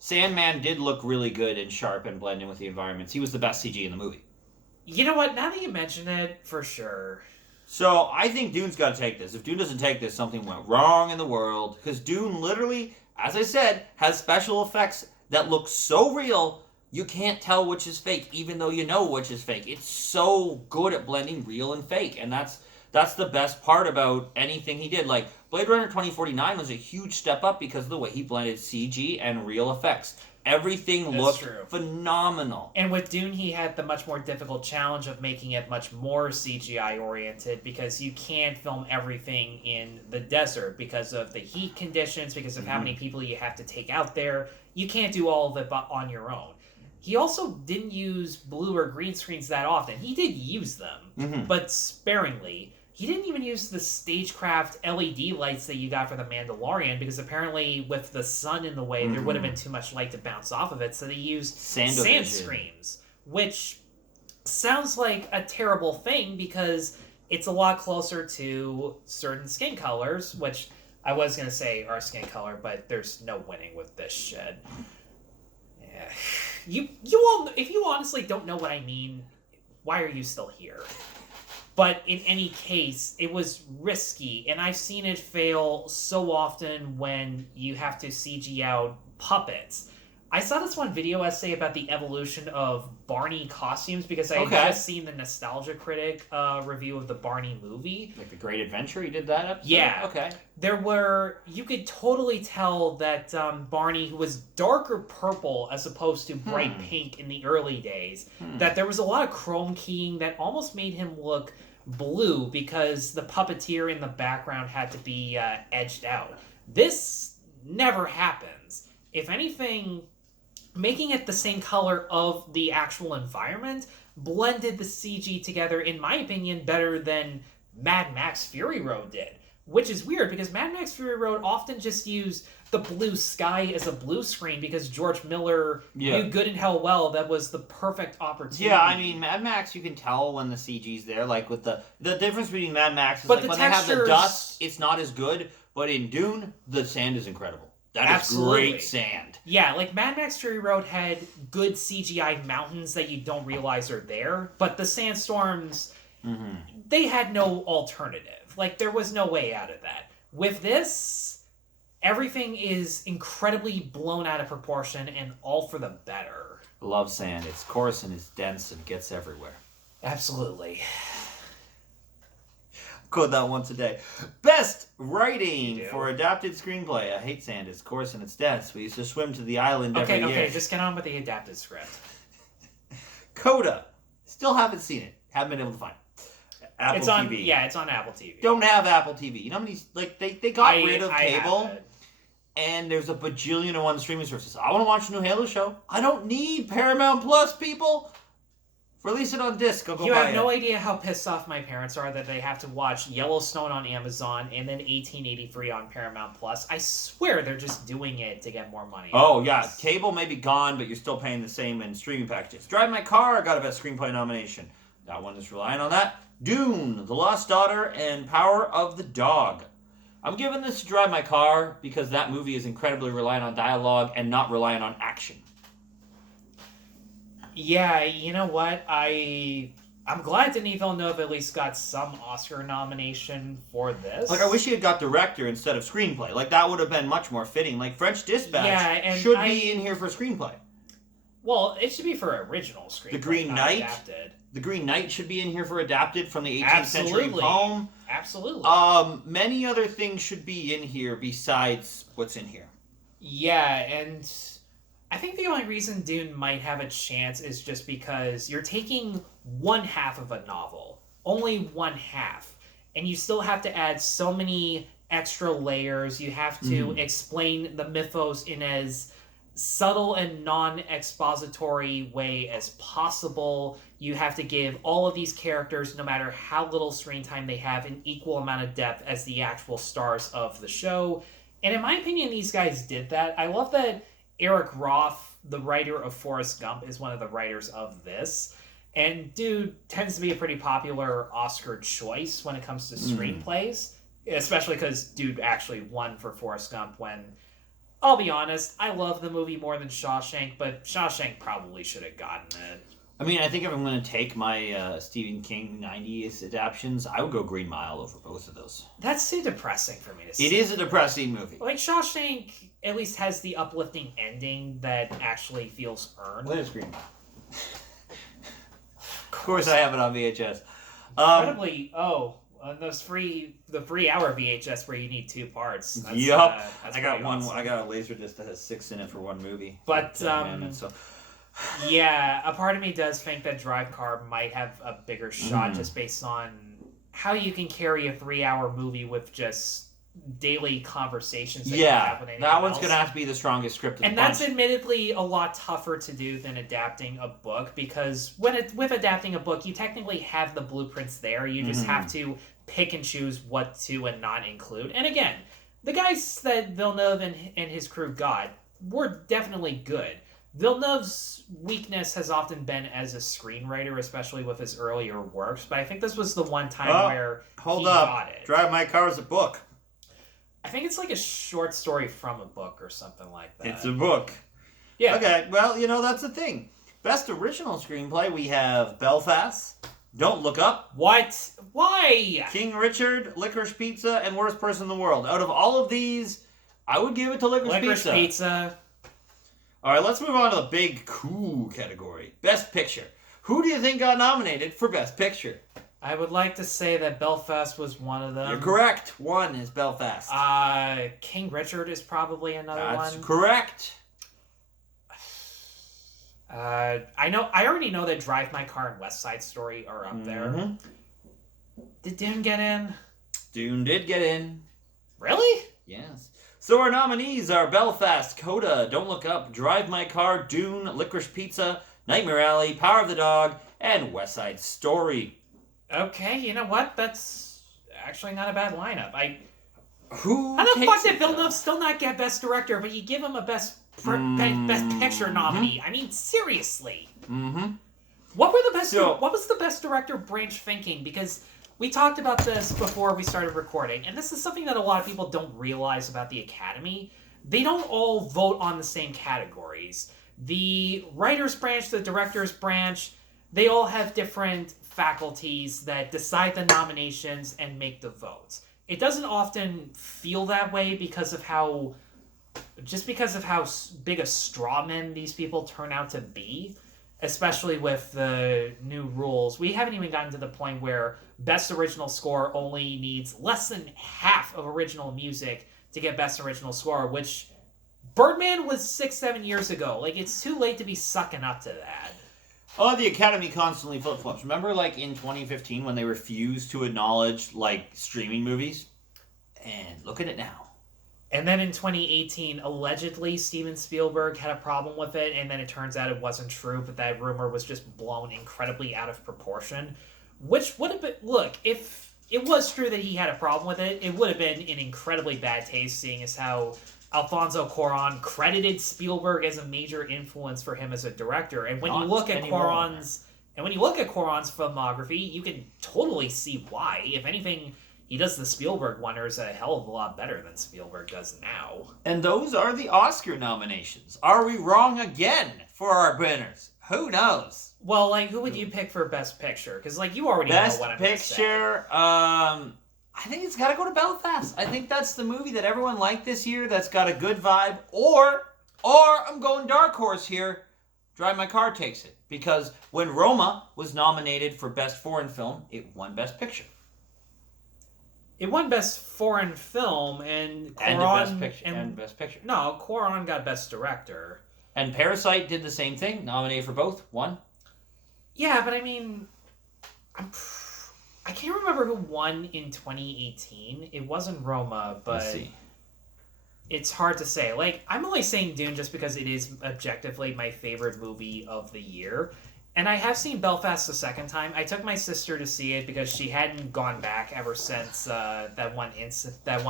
Sandman did look really good and sharp and blend in with the environments. He was the best CG in the movie. You know what? Now that you mention it, for sure. So I think Dune's got to take this. If Dune doesn't take this, something went wrong in the world. Because Dune literally, as I said, has special effects that look so real, you can't tell which is fake, even though you know which is fake. It's so good at blending real and fake, and that's the best part about anything he did. Like, Blade Runner 2049 was a huge step up because of the way he blended CG and real effects. Everything looked phenomenal. And with Dune, he had the much more difficult challenge of making it much more CGI-oriented, because you can't film everything in the desert because of the heat conditions, because of how many people you have to take out there. You can't do all of it on your own. He also didn't use blue or green screens that often. He did use them, but sparingly. He didn't even use the stagecraft LED lights that you got for The Mandalorian, because apparently with the sun in the way, there would have been too much light to bounce off of it, so they used sand screens, which sounds like a terrible thing because it's a lot closer to certain skin colors, which I was going to say are skin color, but there's no winning with this shit. Yeah. You all, if you honestly don't know what I mean, why are you still here? But in any case, it was risky, and I've seen it fail so often when you have to CG out puppets. I saw this one video essay about the evolution of Barney costumes, because I had just seen the Nostalgia Critic review of the Barney movie. Like The Great Adventure, he did that episode? Yeah. Okay. You could totally tell that Barney, who was darker purple as opposed to bright pink in the early days, that there was a lot of chrome keying that almost made him look blue because the puppeteer in the background had to be edged out. This never happens. If anything, making it the same color of the actual environment blended the CG together, in my opinion, better than Mad Max Fury Road did. Which is weird, because Mad Max Fury Road often just used the blue sky as a blue screen because George Miller knew good and hell well that was the perfect opportunity. Yeah, I mean, Mad Max, you can tell when the CG's there. Like, with the difference between Mad Max is like when they have the dust, it's not as good. But in Dune, the sand is incredible. That is great sand. Yeah, like Mad Max Fury Road had good CGI mountains that you don't realize are there, but the sandstorms, they had no alternative. Like, there was no way out of that. With this, everything is incredibly blown out of proportion and all for the better. I love sand. It's coarse and it's dense and gets everywhere. Absolutely. Code that once a day. Best writing for adapted screenplay. I hate sand. It's coarse and it's dense. We used to swim to the island every year. Okay, just get on with the adapted script. Coda. Still haven't seen it. Haven't been able to find it. Apple TV. Yeah, it's on Apple TV. Don't have Apple TV. You know how many, like, they got rid of cable, and there's a bajillion and one streaming services. I want to watch a new Halo show. I don't need Paramount Plus, people. Release it on disc. I'll go buy it. You have no idea how pissed off my parents are that they have to watch Yellowstone on Amazon and then 1883 on Paramount Plus. I swear they're just doing it to get more money. Oh, yeah. Cable may be gone, but you're still paying the same in streaming packages. Drive My Car got a Best Screenplay nomination. That one is relying on that. Dune, The Lost Daughter, and Power of the Dog. I'm giving this to Drive My Car because that movie is incredibly reliant on dialogue and not reliant on action. Yeah, you know what? I'm glad Denis Villeneuve at least got some Oscar nomination for this. Like, I wish he had got director instead of screenplay. Like, that would have been much more fitting. Like, French Dispatch should be in here for screenplay. Well, it should be for original screenplay. The Green Knight. Adapted. The Green Knight should be in here for adapted from the 18th century poem. Absolutely. Many other things should be in here besides what's in here. Yeah, and I think the only reason Dune might have a chance is just because you're taking one half of a novel, only one half, and you still have to add so many extra layers. You have to explain the mythos in as subtle and non-expository way as possible. You have to give all of these characters, no matter how little screen time they have, an equal amount of depth as the actual stars of the show. And in my opinion, these guys did that. I love that Eric Roth, the writer of Forrest Gump, is one of the writers of this. And dude tends to be a pretty popular Oscar choice when it comes to screenplays, especially because dude actually won for Forrest Gump when, I'll be honest, I love the movie more than Shawshank, but Shawshank probably should have gotten it. I mean, I think if I'm going to take my Stephen King 90s adaptions, I would go Green Mile over both of those. That's too depressing for me to see. It is a depressing movie. Like, Shawshank at least has the uplifting ending that actually feels earned. What is Green Mile? Of course I have it on VHS. Incredibly, the free hour VHS where you need 2 parts. That's, I got one. Awesome. I got a Laserdisc that has 6 in it for one movie. But yeah, a part of me does think that Drive Car might have a bigger shot just based on how you can carry a 3-hour movie with just daily conversations that you have with anyone that one's else. Gonna have to be the strongest script of the bunch. That's admittedly a lot tougher to do than adapting a book, because with adapting a book, you technically have the blueprints there. You just have to pick and choose what to and not include. And again, the guys that Villeneuve and his crew got were definitely good. Villeneuve's weakness has often been as a screenwriter, especially with his earlier works, but I think this was the one time where got it. Drive My Car is a book. I think it's like a short story from a book or something like that. It's a book. Yeah. Okay, well, that's the thing. Best original screenplay, we have Belfast, Don't Look Up. What? Why? King Richard, Licorice Pizza, and Worst Person in the World. Out of all of these, I would give it to Licorice Pizza. All right, let's move on to the big cool category. Best Picture. Who do you think got nominated for Best Picture? I would like to say that Belfast was one of them. You're correct. One is Belfast. King Richard is probably another one. That's correct. I already know that Drive My Car and West Side Story are up there. Did Dune get in? Dune did get in. Really? Yes. So our nominees are Belfast, Coda, Don't Look Up, Drive My Car, Dune, Licorice Pizza, Nightmare Alley, Power of the Dog, and West Side Story. Okay, you know what? That's actually not a bad lineup. How the fuck did Villeneuve still not get Best Director, but you give him a Best Picture nominee? I mean, seriously. What was the Best Director branch thinking? Because we talked about this before we started recording, and this is something that a lot of people don't realize about the Academy. They don't all vote on the same categories. The writer's branch, the director's branch, they all have different faculties that decide the nominations and make the votes. It doesn't often feel that way because of how big a straw man these people turn out to be, especially with the new rules. We haven't even gotten to the point where Best Original Score only needs less than half of original music to get Best Original Score, which Birdman was 6-7 years ago. Like, it's too late to be sucking up to that. Oh, the Academy constantly flip-flops. Remember, like, in 2015 when they refused to acknowledge, like, streaming movies? And look at it now. And then in 2018, allegedly, Steven Spielberg had a problem with it, and then it turns out it wasn't true, but that rumor was just blown incredibly out of proportion. Which would have been... Look, if it was true that he had a problem with it, it would have been in incredibly bad taste, seeing as how Alfonso Cuarón credited Spielberg as a major influence for him as a director. And when you look at Cuarón's filmography, you can totally see why. If anything, he does the Spielberg wonders a hell of a lot better than Spielberg does now. And those are the Oscar nominations. Are we wrong again for our winners? Who knows? Well, like, who would you pick for Best Picture? Because, like, you already know what I'm going to say. Best Picture, I think it's got to go to Belfast. I think that's the movie that everyone liked this year that's got a good vibe. Or I'm going dark horse here, Drive My Car takes it. Because when Roma was nominated for Best Foreign Film, it won Best Picture. It won Best Foreign Film and Best Picture. No, Quaron got Best Director. And Parasite did the same thing, nominated for both, won. Yeah, but I mean, I can't remember who won in 2018. It wasn't Roma, but Let's see. It's hard to say. Like, I'm only saying Dune just because it is objectively my favorite movie of the year. And I have seen Belfast the second time. I took my sister to see it because she hadn't gone back ever since that one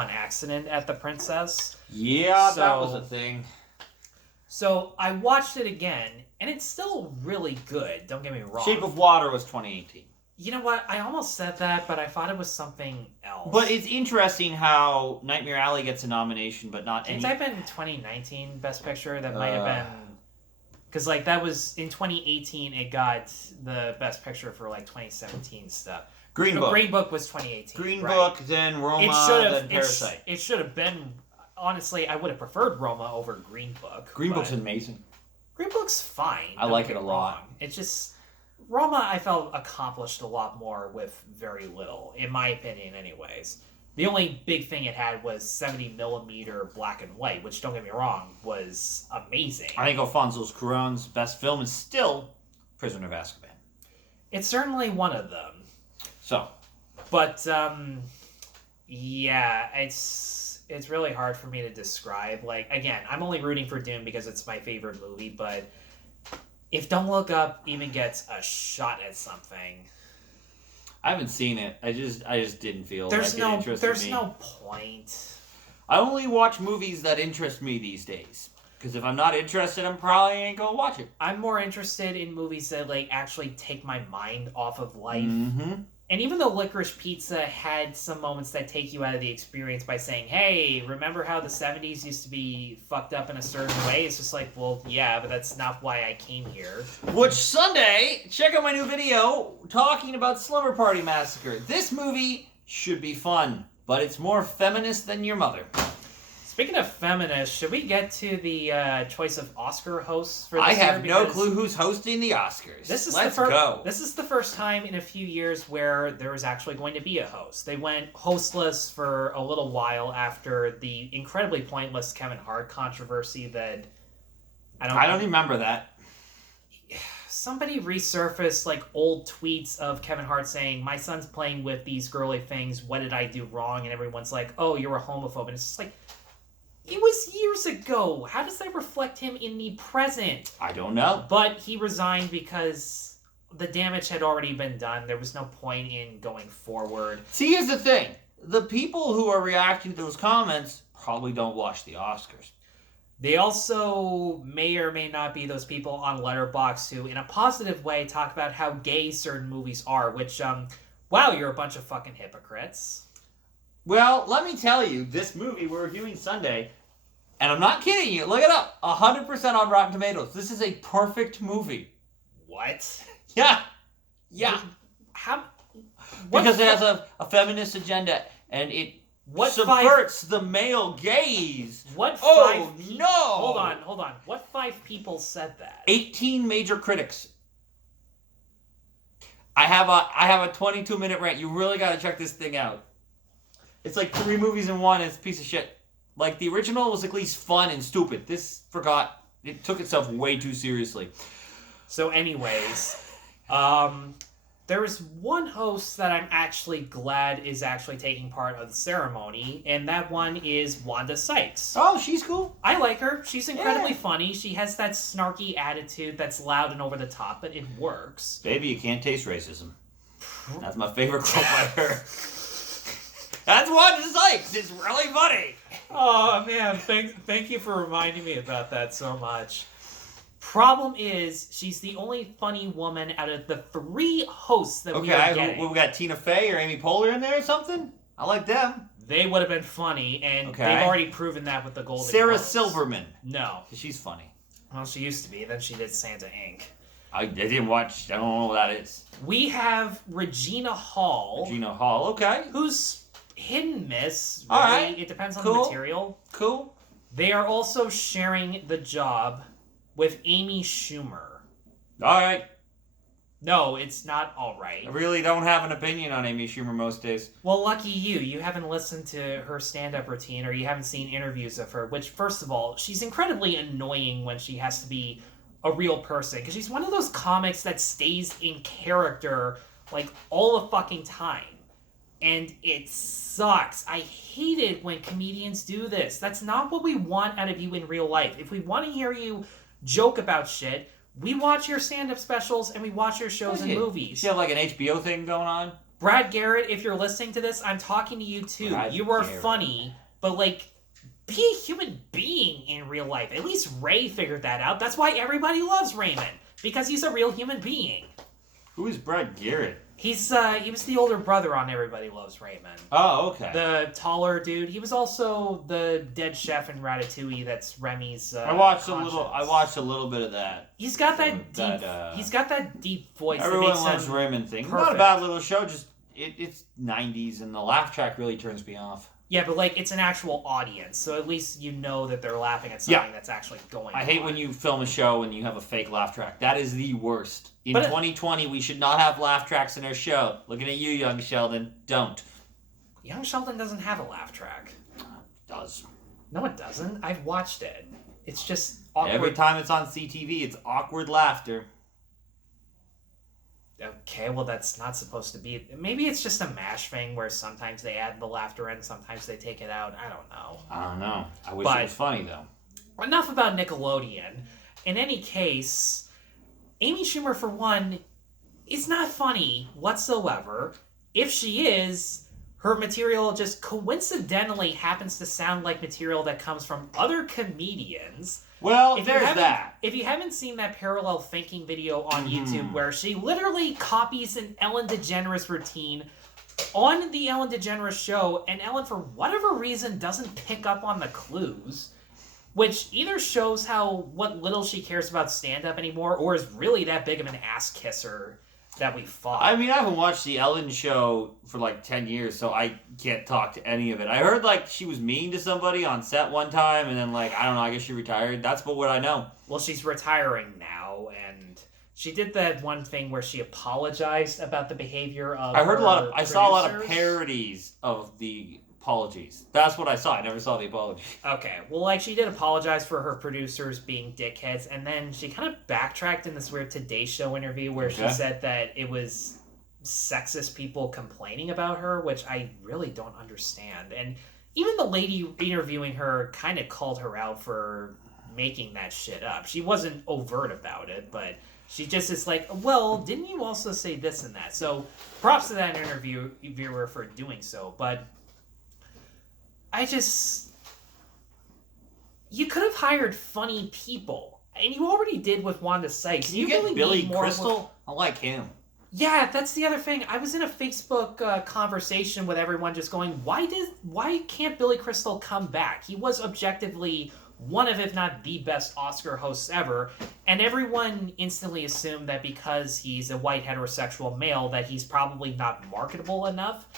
accident at the Princess. Yeah, that was a thing. So I watched it again, and it's still really good. Don't get me wrong. Shape of Water was 2018. You know what? I almost said that, but I thought it was something else. But it's interesting how Nightmare Alley gets a nomination, but not any... It might have been 2019 Best Picture. That might have been... Because, like, that was... In 2018, it got the Best Picture for, like, 2017 stuff. Green Book. Green Book was 2018. Green Book, then Roma, then Parasite. It should have been... Honestly, I would have preferred Roma over Green Book. Green Book's amazing. Green Book's fine. I like it a lot. It's just... Roma, I felt, accomplished a lot more with very little, in my opinion anyways. The only big thing it had was 70mm black and white, which, don't get me wrong, was amazing. I think Alfonso Cuarón's best film is still Prisoner of Azkaban. It's certainly one of them. So. But, yeah, it's really hard for me to describe. Like, again, I'm only rooting for Dune because it's my favorite movie, but... If Don't Look Up even gets a shot at something, I haven't seen it. I just didn't feel there's like it interested me. No point. I only watch movies that interest me these days. Because if I'm not interested, I'm probably ain't gonna watch it. I'm more interested in movies that like actually take my mind off of life. Mm-hmm. And even though Licorice Pizza had some moments that take you out of the experience by saying, hey, remember how the 70s used to be fucked up in a certain way? It's just like, well, yeah, but that's not why I came here. Which Sunday, check out my new video talking about Slumber Party Massacre. This movie should be fun, but it's more feminist than your mother. Speaking of feminists, should we get to the choice of Oscar hosts for this I year? have no clue who's hosting the Oscars. Let's go. This is the first time in a few years where there is actually going to be a host. They went hostless for a little while after the incredibly pointless Kevin Hart controversy that... I don't remember that. Somebody resurfaced like old tweets of Kevin Hart saying, my son's playing with these girly things, what did I do wrong? And everyone's like, oh, you're a homophobe. And it's just like... It was years ago. How does that reflect him in the present? I don't know. But he resigned because the damage had already been done. There was no point in going forward. See, here's the thing. The people who are reacting to those comments probably don't watch the Oscars. They also may or may not be those people on Letterboxd who, in a positive way, talk about how gay certain movies are, which, wow, you're a bunch of fucking hypocrites. Well, let me tell you, this movie we're reviewing Sunday, and I'm not kidding you, look it up, 100% on Rotten Tomatoes. This is a perfect movie. What? Yeah. Yeah. Because it has a feminist agenda, and it subverts the male gaze. No! Hold on. What 5 people said that? 18 major critics. I have a 22-minute rant. You really got to check this thing out. It's like 3 movies in one, and it's a piece of shit. Like, the original was at least fun and stupid. This it took itself way too seriously. So anyways, there is one host that I'm actually glad is actually taking part of the ceremony, and that one is Wanda Sykes. Oh, she's cool. I like her. She's incredibly funny. She has that snarky attitude that's loud and over the top, but it works. Baby, you can't taste racism. That's my favorite quote by her. That's Wanda Sykes. It's really funny. Oh, man. Thank you for reminding me about that so much. Problem is, she's the only funny woman out of the 3 hosts that we are getting. Okay, we got Tina Fey or Amy Poehler in there or something? I like them. They would have been funny, and they've already proven that with the Golden Sarah Globes. Silverman. No. She's funny. Well, she used to be. Then she did Santa Inc. I didn't watch. I don't know what that is. We have Regina Hall. Okay. Who's hit and miss. Really. All right. It depends on the material. Cool. They are also sharing the job with Amy Schumer. All right. No, it's not all right. I really don't have an opinion on Amy Schumer most days. Well, lucky you. You haven't listened to her stand-up routine or you haven't seen interviews of her, which, first of all, she's incredibly annoying when she has to be a real person. Because she's one of those comics that stays in character, like, all the fucking time. And it sucks. I hate it when comedians do this. That's not what we want out of you in real life. If we want to hear you joke about shit, we watch your stand-up specials and we watch your shows and movies. You have like an HBO thing going on? Brad Garrett, if you're listening to this, I'm talking to you too. You are funny, but like, be a human being in real life. At least Ray figured that out. That's why everybody loves Raymond, because he's a real human being. Who is Brad Garrett? He was the older brother on Everybody Loves Raymond. Oh, okay. The taller dude. He was also the dead chef in Ratatouille. That's Remy's. I watched a little bit of that. He's got he's got that deep voice. Everyone loves Raymond thing. Perfect. Not a bad little show. Just it's 90s and the laugh track really turns me off. Yeah, but like it's an actual audience, so at least you know that they're laughing at something that's actually going on. I hate when you film a show and you have a fake laugh track. That is the worst. In 2020, we should not have laugh tracks in our show. Looking at you, young Sheldon. Don't. Young Sheldon doesn't have a laugh track. It does. No, it doesn't. I've watched it. It's just awkward. Every time it's on CTV, it's awkward laughter. Okay, well, that's not supposed to be... Maybe it's just a MASH thing where sometimes they add the laughter in, sometimes they take it out. I don't know. I wish it was funny, though. Enough about Nickelodeon. In any case, Amy Schumer, for one, is not funny whatsoever. If she is, her material just coincidentally happens to sound like material that comes from other comedians. Well, there's that. If you haven't seen that parallel thinking video on YouTube where she literally copies an Ellen DeGeneres routine on the Ellen DeGeneres show, and Ellen, for whatever reason, doesn't pick up on the clues, which either shows what little she cares about stand-up anymore, or is really that big of an ass kisser that we fought. I mean, I haven't watched the Ellen show for like 10 years, so I can't talk to any of it. I heard like she was mean to somebody on set one time, and then like, I don't know, I guess she retired. That's what I know. Well, she's retiring now, and she did that one thing where she apologized about the behavior of I saw a lot of parodies of the apologies. That's what I saw. I never saw the apology. Okay. Well, like, she did apologize for her producers being dickheads, and then she kind of backtracked in this weird Today Show interview where she said that it was sexist people complaining about her, which I really don't understand. And even the lady interviewing her kind of called her out for making that shit up. She wasn't overt about it, but she just is like, well, didn't you also say this and that? So props to that interviewer for doing so, but you could have hired funny people, and you already did with Wanda Sykes. Can you get really Billy Crystal? I like him. Yeah, that's the other thing. I was in a Facebook conversation with everyone just going, why can't Billy Crystal come back? He was objectively one of, if not the best Oscar hosts ever, and everyone instantly assumed that because he's a white heterosexual male that he's probably not marketable enough,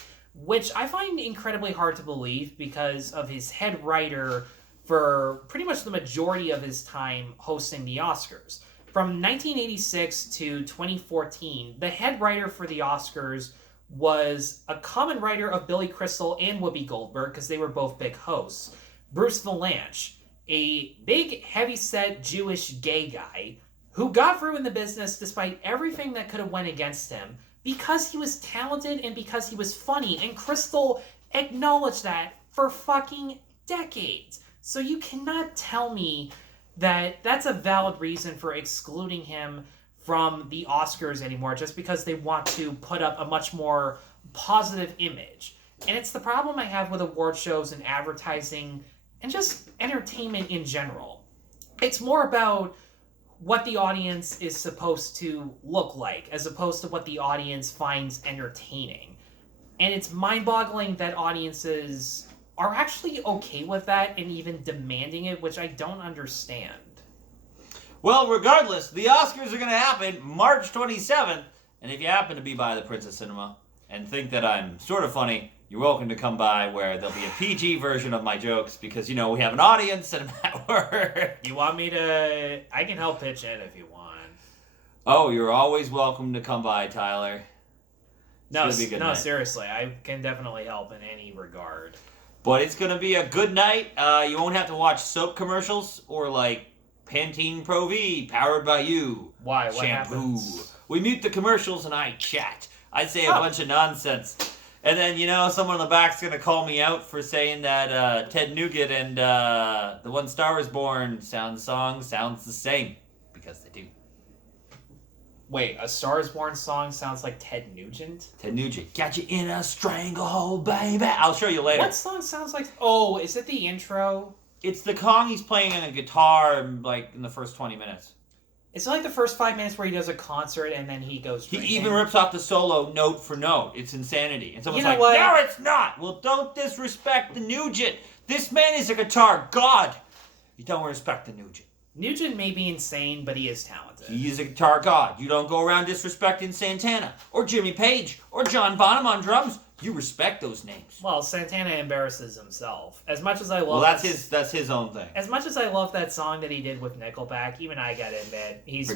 which I find incredibly hard to believe because of his head writer for pretty much the majority of his time hosting the Oscars. From 1986 to 2014, the head writer for the Oscars was a common writer of Billy Crystal and Whoopi Goldberg, because they were both big hosts, Bruce Vilanch, a big, heavy-set Jewish gay guy who got through in the business despite everything that could have went against him, because he was talented and because he was funny, and Crystal acknowledged that for fucking decades. So you cannot tell me that that's a valid reason for excluding him from the Oscars anymore just because they want to put up a much more positive image. And it's the problem I have with award shows and advertising and just entertainment in general. It's more about what the audience is supposed to look like, as opposed to what the audience finds entertaining. And it's mind-boggling that audiences are actually okay with that and even demanding it, which I don't understand. Well, regardless, the Oscars are going to happen March 27th, and if you happen to be by the Princess Cinema and think that I'm sort of funny, you're welcome to come by where there'll be a PG version of my jokes because, you know, we have an audience and a network. You want me to... I can help pitch in if you want. Oh, you're always welcome to come by, Tyler. No, seriously, I can definitely help in any regard. But it's gonna be a good night. You won't have to watch soap commercials or like Pantene Pro V, powered by you. Why? What shampoo. Happens? We mute the commercials and I chat. I say a bunch of nonsense. And then, someone in the back's going to call me out for saying that Ted Nugent and the One Star Was Born song sounds the same. Because they do. Wait, A Star Is Born song sounds like Ted Nugent? Ted Nugent. Got you in a stranglehold, baby. I'll show you later. What song sounds like... Oh, is it the intro? It's the song he's playing on a guitar, like, in the first 20 minutes. It's like the first 5 minutes where he does a concert and then he goes drinking. He even rips off the solo note for note. It's insanity. And someone's like, what? No, it's not. Well, don't disrespect the Nugent. This man is a guitar god. You don't respect the Nugent. Nugent may be insane, but he is talented. He is a guitar god. You don't go around disrespecting Santana or Jimmy Page or John Bonham on drums. You respect those names. Well, Santana embarrasses himself. As much as I love... Well, that's his own thing. As much as I love that song that he did with Nickelback, even I gotta admit, he's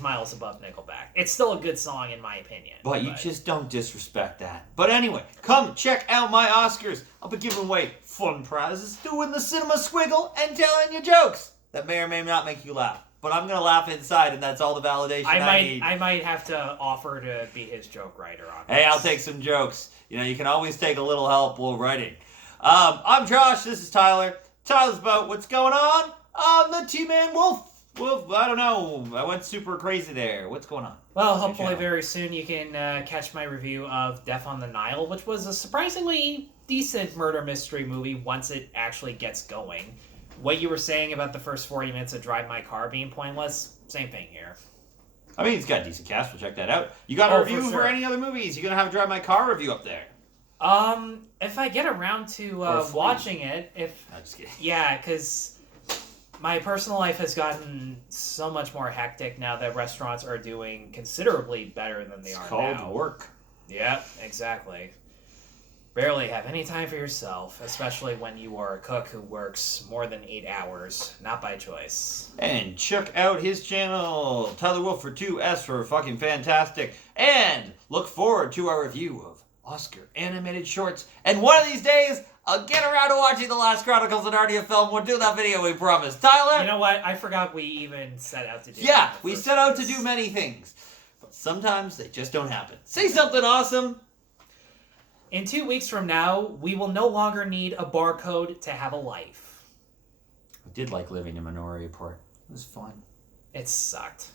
miles above Nickelback. It's still a good song in my opinion. But you just don't disrespect that. But anyway, come check out my Oscars. I'll be giving away fun prizes, doing the cinema squiggle, and telling you jokes that may or may not make you laugh. But I'm going to laugh inside, and that's all the validation I need. I might have to offer to be his joke writer on this. Hey, I'll take some jokes. You can always take a little help while writing. I'm Josh. This is Tyler. Tyler's about what's going on. I'm the T-Man Wolf. I don't know. I went super crazy there. What's going on? Well, hopefully very soon you can catch my review of Death on the Nile, which was a surprisingly decent murder mystery movie once it actually gets going. What you were saying about the first 40 minutes of Drive My Car being pointless, same thing here. I mean, it's got a decent cast. We'll check that out. You got a review for any other movies? You going to have a Drive My Car review up there? If I get around to watching it, I'm just kidding. Yeah, because my personal life has gotten so much more hectic now that restaurants are doing considerably better than they are now. It's called work. Yeah, exactly. Barely have any time for yourself, especially when you are a cook who works more than 8 hours, not by choice. And check out his channel, Tyler Wolf for 2S for fucking fantastic. And look forward to our review of Oscar animated shorts. And one of these days, I'll get around to watching The Last Chronicles of Narnia film. We'll do that video, we promise. Tyler? You know what? I forgot we even set out to do Yeah, we set out to do many things. But sometimes they just don't happen. Say something awesome. In 2 weeks from now, we will no longer need a barcode to have a life. I did like living in Minority Report. It was fun. It sucked.